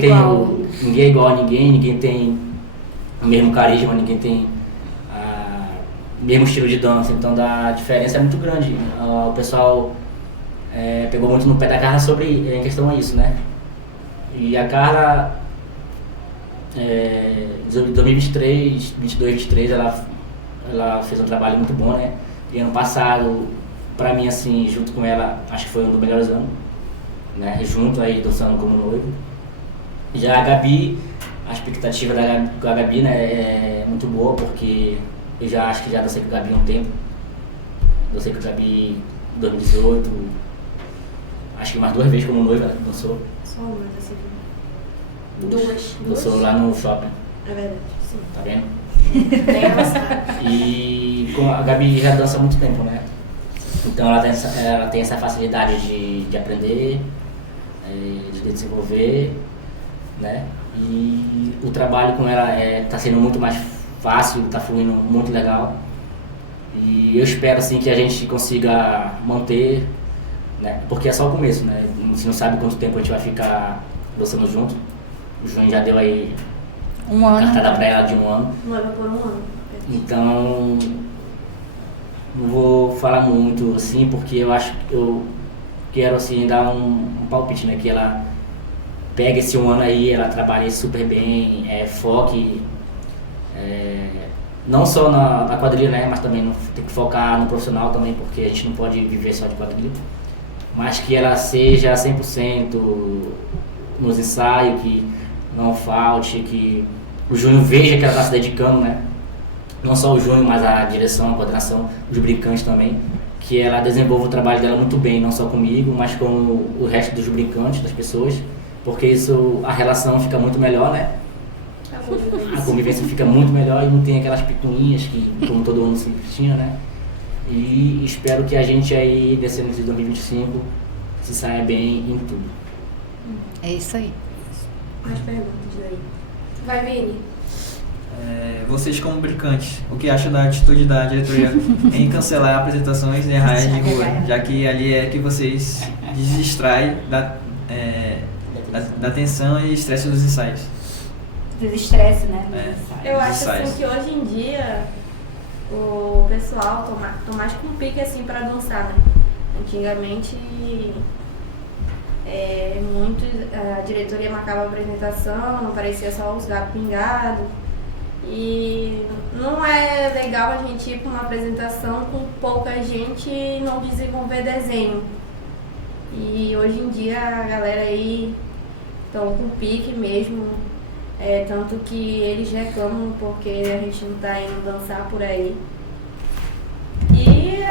igual a ninguém tem o mesmo carisma, ninguém tem o mesmo estilo de dança, então a diferença é muito grande. O pessoal pegou muito no pé da Carla em questão a isso, né? E a Carla, em 2023, 22, 23, ela fez um trabalho muito bom, né? E ano passado, pra mim, assim, junto com ela, acho que foi um dos melhores anos. Né, junto aí dançando como noivo. Já a Gabi, a expectativa da Gabi, né, é muito boa, porque eu já acho que já dancei com a Gabi há um tempo. Dancei com a Gabi em 2018. Acho que umas 2 vezes como noiva, ela dançou. Só uma, assim. Duas. Dançou lá no shopping, É verdade, sim. tá vendo? Bem avançado. E a Gabi já dança há muito tempo, né? Então ela tem essa facilidade de aprender, de desenvolver, né? E o trabalho com ela tá sendo muito mais fácil, tá fluindo muito legal. E eu espero assim que a gente consiga manter, né? Porque é só o começo, né? Você não sabe quanto tempo a gente vai ficar dançando junto. O João já deu aí Um ano. cartada pra ela de 1 ano. Noiva por 1 ano. Então, não vou falar muito assim, porque eu quero assim dar um palpite, né? Que ela pegue esse 1 ano aí, ela trabalhe super bem, foque não só na quadrilha, né? Mas também tem que focar no profissional também, porque a gente não pode viver só de quadrilha. Mas que ela seja 100% nos ensaios, que não falte, que o Júnior veja que ela está se dedicando, né? Não só o Júnior, mas a direção, a coordenação, os brincantes também, que ela desenvolva o trabalho dela muito bem, não só comigo, mas com o resto dos brincantes, das pessoas, porque isso, a relação fica muito melhor, né? A convivência fica muito melhor e não tem aquelas picuinhas que, como todo mundo sempre tinha, né? E espero que a gente aí, desse ano de 2025, se saia bem em tudo. É isso aí. Mais perguntas daí. Vai, Vini. Vocês como brincantes, o que acham da atitude da diretoria em cancelar apresentações em raias de rua, já que ali é que vocês distraem da tensão e estresse dos ensaios? Desestresse, né? Eu acho Ensaios. assim que hoje em dia o pessoal tô mais com pique assim pra dançar, né? Antigamente a diretoria marcava a apresentação, aparecia só os gatos pingados. E não é legal a gente ir para uma apresentação com pouca gente e não desenvolver desenho. E hoje em dia a galera aí estão com pique mesmo, tanto que eles reclamam porque a gente não está indo dançar por aí. E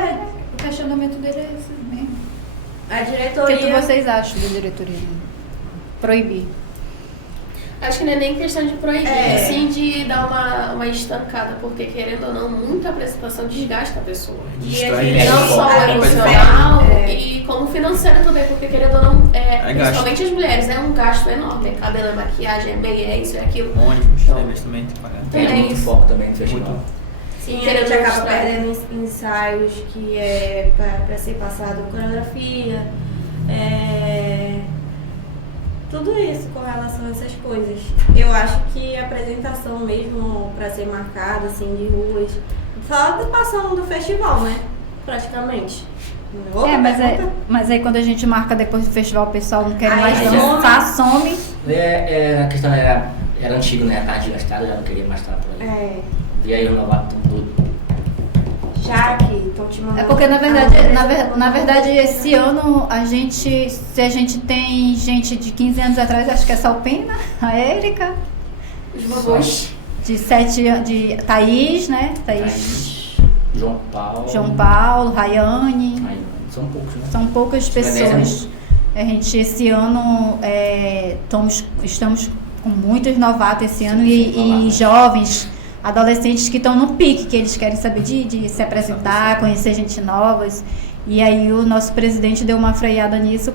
O questionamento dele é esse mesmo. a O que diretoria... vocês acham da diretoria? Proibir. Acho que não é nem questão de proibir, É. sim de dar uma estancada, porque querendo ou não, muita apresentação desgasta a pessoa. E a Distrai gente mesmo. Não só a o gente emocional perde, e como financeiro também, porque querendo ou não, principalmente as mulheres, é um gasto enorme. Cabelo, é maquiagem, é meia, é isso, é aquilo. Ônibus, Então, investimento, pagar. Tem É muito isso. foco também no festival. Muito. Sim, a Querendo gente acaba mostrar. perdendo ensaios que é para ser passado coreografia, tudo isso com relação a essas coisas. Eu acho que a apresentação mesmo para ser marcada assim de ruas, só da passando do festival, né? Praticamente. Outra pergunta? Mas aí quando a gente marca depois do festival, o pessoal não quer Aí mais some. dançar, some. A questão era antigo, né? A tarde gastada, já não queria mais estar por aí. E aí os novatos tudo. Jaque, estão te mandando. É porque na verdade esse ano se a gente tem gente de 15 anos atrás, acho que é só o Pena, a Érica, Os vovôs. de 7 anos, de Thaís, né? Thaís, João Paulo. João Paulo, Rayane. Aí, são poucos, né? São poucas pessoas. A gente esse ano estamos com muitos novatos esse ano e jovens, adolescentes que estão no pique, que eles querem saber de se apresentar, conhecer gente novas. E aí o nosso presidente deu uma freada nisso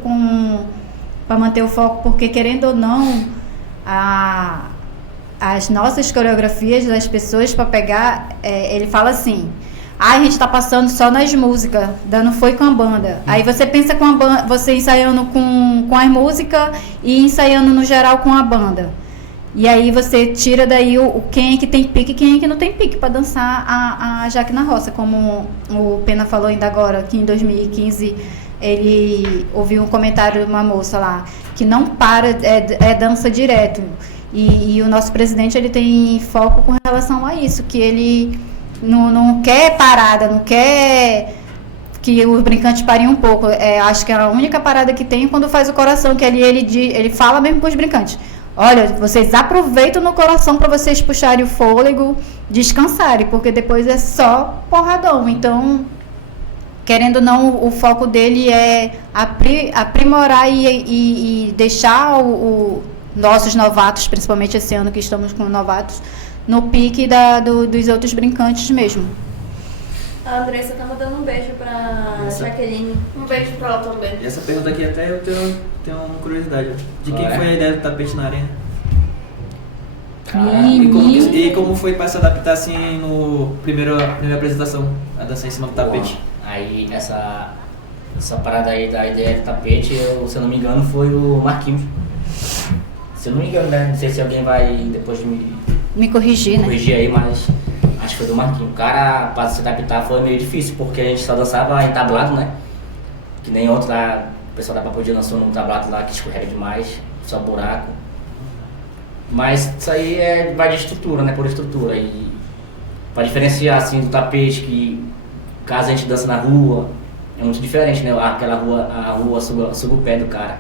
para manter o foco, porque querendo ou não, as nossas coreografias das pessoas para pegar, ele fala assim: a gente tá passando só nas músicas, dando foi com a banda. Aí você pensa com a banda, você ensaiando com as músicas e ensaiando no geral com a banda. E aí você tira daí quem é que tem pique e quem é que não tem pique para dançar a Jaque na Roça. Como o Pena falou ainda agora, que em 2015 ele ouviu um comentário de uma moça lá, que não para, dança direto. E o nosso presidente, ele tem foco com relação a isso, que ele não quer parada, não quer que os brincantes parem um pouco. Acho que a única parada que tem é quando faz o coração, que ali ele fala mesmo para os brincantes: olha, vocês aproveitam no coração para vocês puxarem o fôlego, descansarem, porque depois é só porradão. Então, querendo ou não, o foco dele é aprimorar e deixar nossos novatos, principalmente esse ano que estamos com novatos, no pique dos outros brincantes mesmo. A Andressa tá mandando um beijo pra Jaqueline. Um beijo pra ela também. E essa pergunta aqui até eu tenho uma curiosidade. De quem Ah, é? foi a ideia do tapete na arena? Menino. E como foi para se adaptar assim no primeira apresentação, a dança em cima do tapete? Aí essa parada aí da ideia do tapete, se eu não me engano, foi o Marquinhos. Se eu não me engano, né? Não sei se alguém vai depois Me corrigir, né? corrigir aí, mas acho que foi do Marquinhos. O cara, para se adaptar foi meio difícil, porque a gente só dançava em tablado, né? Que nem outro lá, o pessoal da Papodia dançou num tablado lá que escorrega demais, só buraco. Mas isso aí vai de estrutura, né? Por estrutura. E para diferenciar assim do tapete, que caso a gente dança na rua, é muito diferente, né? Aquela rua, a rua suga o pé do cara.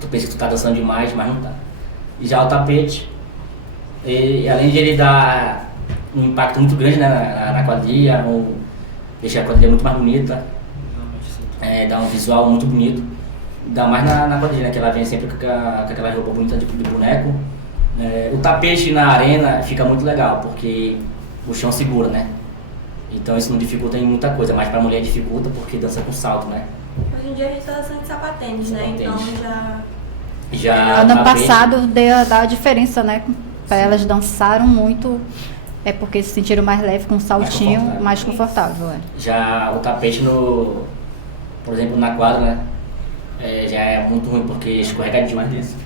Tu pensa que tu tá dançando demais, mas não tá. E já o tapete, além de ele dar um impacto muito grande, né, na quadrilha, ou deixar a quadrilha muito mais bonita, dá um visual muito bonito, dá mais na quadrilha, né, que ela vem sempre com aquela roupa bonita de boneco. O tapete na arena fica muito legal, porque o chão segura, né? Então isso não dificulta em muita coisa, mas pra mulher dificulta porque dança com salto, né? Hoje em dia a gente tá dançando de sapatênis, né? Então Já Ano tapete- passado deu a diferença, né? Elas dançaram muito, porque se sentiram mais leve com um saltinho, confortável. mais confortável. Já o tapete por exemplo, na quadra, né? Já é muito ruim porque escorrega demais disso.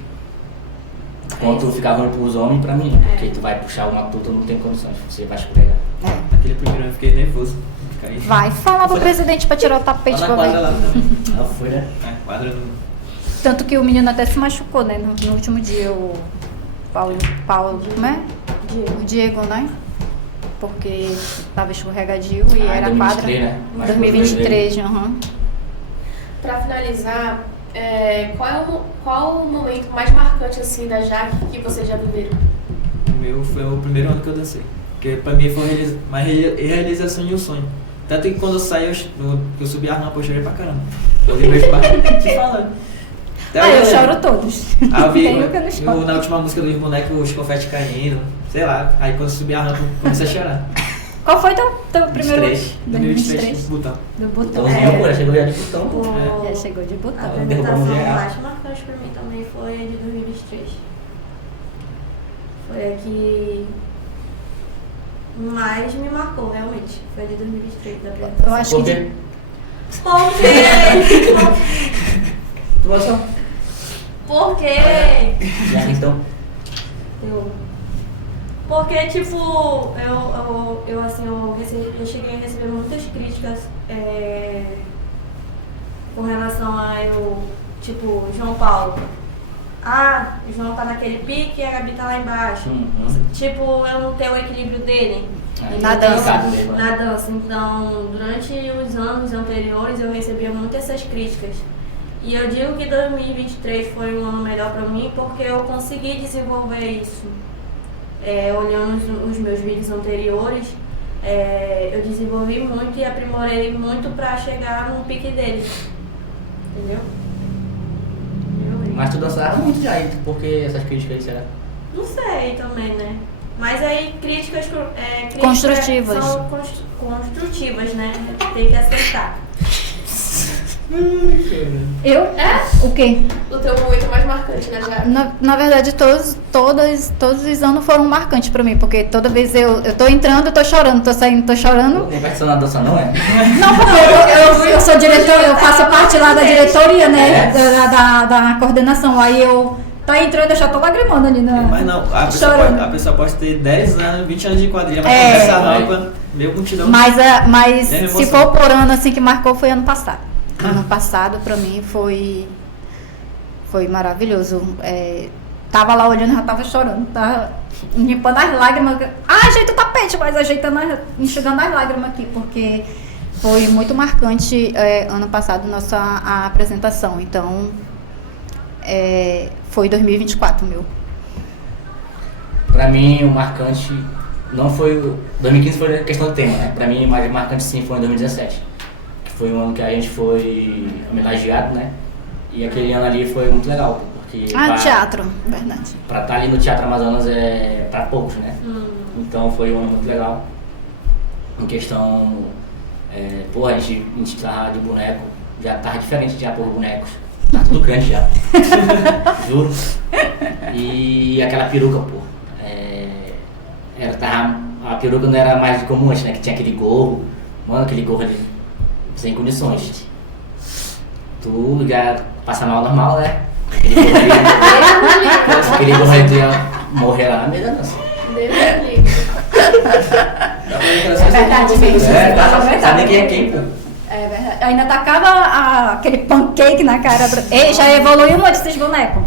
Quanto ficar ruim pros homens, pra mim, porque tu vai puxar uma tuta, não tem condições, você vai escorregar. Naquele primeiro ano eu fiquei nervoso. Caí. Vai falar pro presidente pra tirar o tapete Lá pra na quadra ver. lá também. Ela foi, né? Quadra no... Tanto que o menino até se machucou, né? No último dia, o Paulo, como é? O Diego, né? Porque tava escorregadio e era a quadra. 2023, né? Mais 2023, aham. Pra finalizar, qual o momento mais marcante assim da Jaque que vocês já viveram? O meu foi o primeiro ano que eu dancei. Porque pra mim foi uma realização de um sonho. Tanto que quando eu saí, eu subi a rampa, eu chorei pra caramba. Eu vi meus pais te falando. Até Eu choro todos. Aí eu vi Tem um que eu não choro. na última música dos bonecos, os confetes caindo, sei lá. Aí quando eu subi a rampa, eu comecei a chorar. Qual foi teu primeiro? 2023, botão. Do botão. Botãozinho, pô, já chegou já de botão, pô. Já chegou de A botão. apresentação geral. mais marcante pra mim também foi a de 2023. Foi a que mais me marcou, realmente. Foi a de 2023 da apresentação. Eu acho Por que quê? Por quê? Tu gostou? Por quê? Já, então. Porque, tipo, eu cheguei a receber muitas críticas com relação a tipo, João Paulo. Ah, o João tá naquele pique e a Gabi tá lá embaixo. Tipo, eu não tenho o equilíbrio dele. Na dança. Na dança. Então, durante os anos anteriores, eu recebia muitas essas críticas. E eu digo que 2023 foi um ano melhor pra mim porque eu consegui desenvolver isso. Olhando os meus vídeos anteriores, eu desenvolvi muito e aprimorei muito pra chegar no pique dele. Entendeu? Mas tu dançava muito já, porque essas críticas aí, será? Não sei também, né? Mas aí críticas Construtivas. são construtivas, né? Tem que aceitar. eu? O quê? O teu momento mais marcante da Jaque? Na verdade, todos os anos foram marcantes pra mim, porque toda vez eu tô entrando, eu tô chorando, tô saindo, tô chorando. Nem participação na dança não é? Não, porque eu sou diretora, eu faço parte lá da diretoria, né? Da coordenação. Aí eu tá entrando, eu já tô lagrimando ali, né? Mas não, a pessoa pode ter 10 anos, 20 anos de quadrilha, mas começa a rampa, meio multidão. Mas Deve se emoção. for por ano assim que marcou, foi ano passado. Ano passado, pra mim, foi maravilhoso. Tava lá olhando, já tava chorando, tava limpando as lágrimas. Ajeita o tapete, mas enxugando as lágrimas aqui, porque foi muito marcante ano passado a apresentação. Então, foi 2024, meu. Pra mim, o marcante não foi... 2015 foi questão do tema, né? Pra mim, o mais marcante sim foi em 2017. foi um ano que a gente foi homenageado, né? E aquele ano ali foi muito legal, porque teatro, verdade. Pra estar ali no Teatro Amazonas é pra poucos, né? Então foi um ano muito legal. Em questão, a gente tava de boneco, já tava diferente já por bonecos. Tá tudo grande já. Juro. E aquela peruca, pô. A peruca não era mais como antes, né? Que tinha aquele gorro. Mano, aquele gorro ali, sem condições. Tu já passa mal normal, né? Aquele gorro aí tu ia morrer lá na mesa, não. É verdade mesmo. Sabe quem é quem, pô? É verdade. Eu ainda tacava aquele pancake na cara. Ei, já evoluiu muito esses bonecos.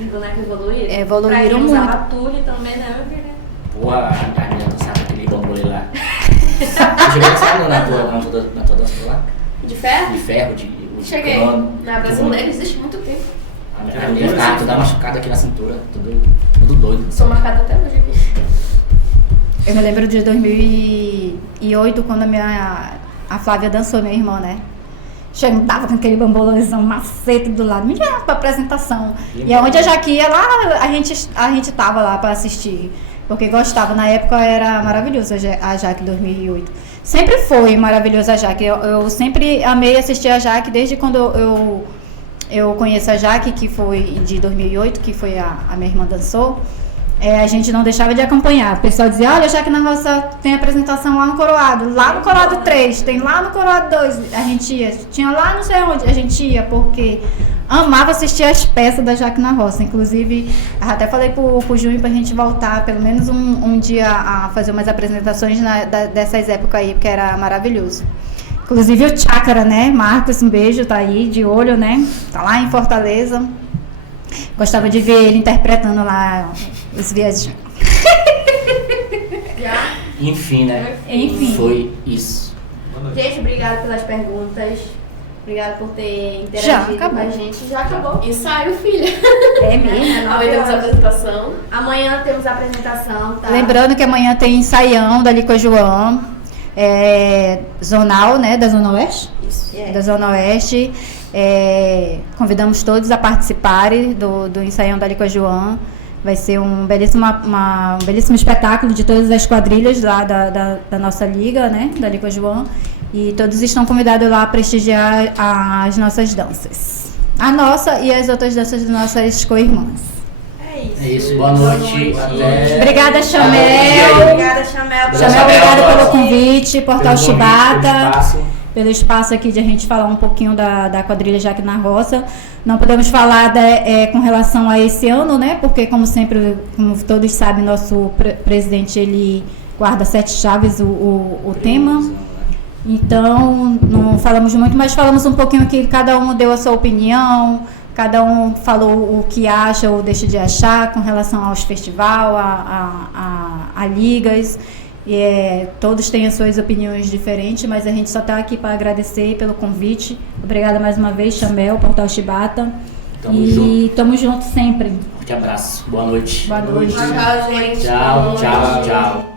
Os bonecos evoluíram? Evoluíram pra quem muito. usava tule também, né, meu filho? Pô, a menina dançava aquele bambolê lá. Você chegou a dançar na tua dança lá? De ferro? De ferro, Cheguei. Na brasileira existe muito tempo. A menina ficava toda machucada aqui na cintura, tudo doido. Sou marcada até hoje aqui. Eu me lembro de 2008, quando a Flávia dançou, minha irmã, né? Tava com aquele bambolãozão macete do lado, me leva pra apresentação. E aonde a Jaque ia lá, a gente tava lá pra assistir. Porque gostava, na época era maravilhoso a Jaque 2008. Sempre foi maravilhoso a Jaque. Eu sempre amei assistir a Jaque desde quando eu conheço a Jaque, que foi de 2008, que foi a minha irmã dançou. A gente não deixava de acompanhar. O pessoal dizia, olha, Jaque na Roça tem apresentação lá no Coroado. Lá no Coroado 3, tem lá no Coroado 2. A gente ia. Tinha lá não sei onde a gente ia, porque amava assistir as peças da Jaque na Roça. Inclusive, até falei pro Júnior pra gente voltar pelo menos um dia a fazer umas apresentações dessas épocas aí, porque era maravilhoso. Inclusive o Chácara, né? Marcos, um beijo, tá aí de olho, né? Tá lá em Fortaleza. Gostava de ver ele interpretando lá os viadinhos. Enfim, né? Enfim. Foi isso. Gente, obrigada pelas perguntas. Obrigada por ter Já interagido acabou. com a gente. Já acabou. E saiu, filha. É mesmo. Amanhã temos a apresentação. Amanhã temos a apresentação, tá? Lembrando que amanhã tem ensaião dali com a João. Zonal, né? Da Zona Oeste? Isso. Da Zona Oeste. Convidamos todos a participarem do ensaião dali com a João. Vai ser um belíssimo espetáculo de todas as quadrilhas lá da nossa liga, né? Dali com a João. E todos estão convidados lá a prestigiar as nossas danças. A nossa e as outras danças das nossas co-irmãs. É isso, boa noite. Até... Obrigada, Chamel. Obrigada, Chamel. Chamel, obrigada pelo convite. Portal Pelo convite, Chibata. Pelo espaço aqui de a gente falar um pouquinho da quadrilha Jaque na Roça. Não podemos falar com relação a esse ano, né? Porque, como sempre, como todos sabem, nosso presidente, ele guarda 7 chaves o tema. Então, não falamos muito, mas falamos um pouquinho que cada um deu a sua opinião, cada um falou o que acha ou deixa de achar com relação aos festivais, a ligas. Todos têm as suas opiniões diferentes, mas a gente só está aqui para agradecer pelo convite. Obrigada mais uma vez, Chamel, Portal Chibata. Tamo junto sempre. Forte abraço. Boa noite. Boa noite. Tchau, gente. Tchau, tchau, tchau.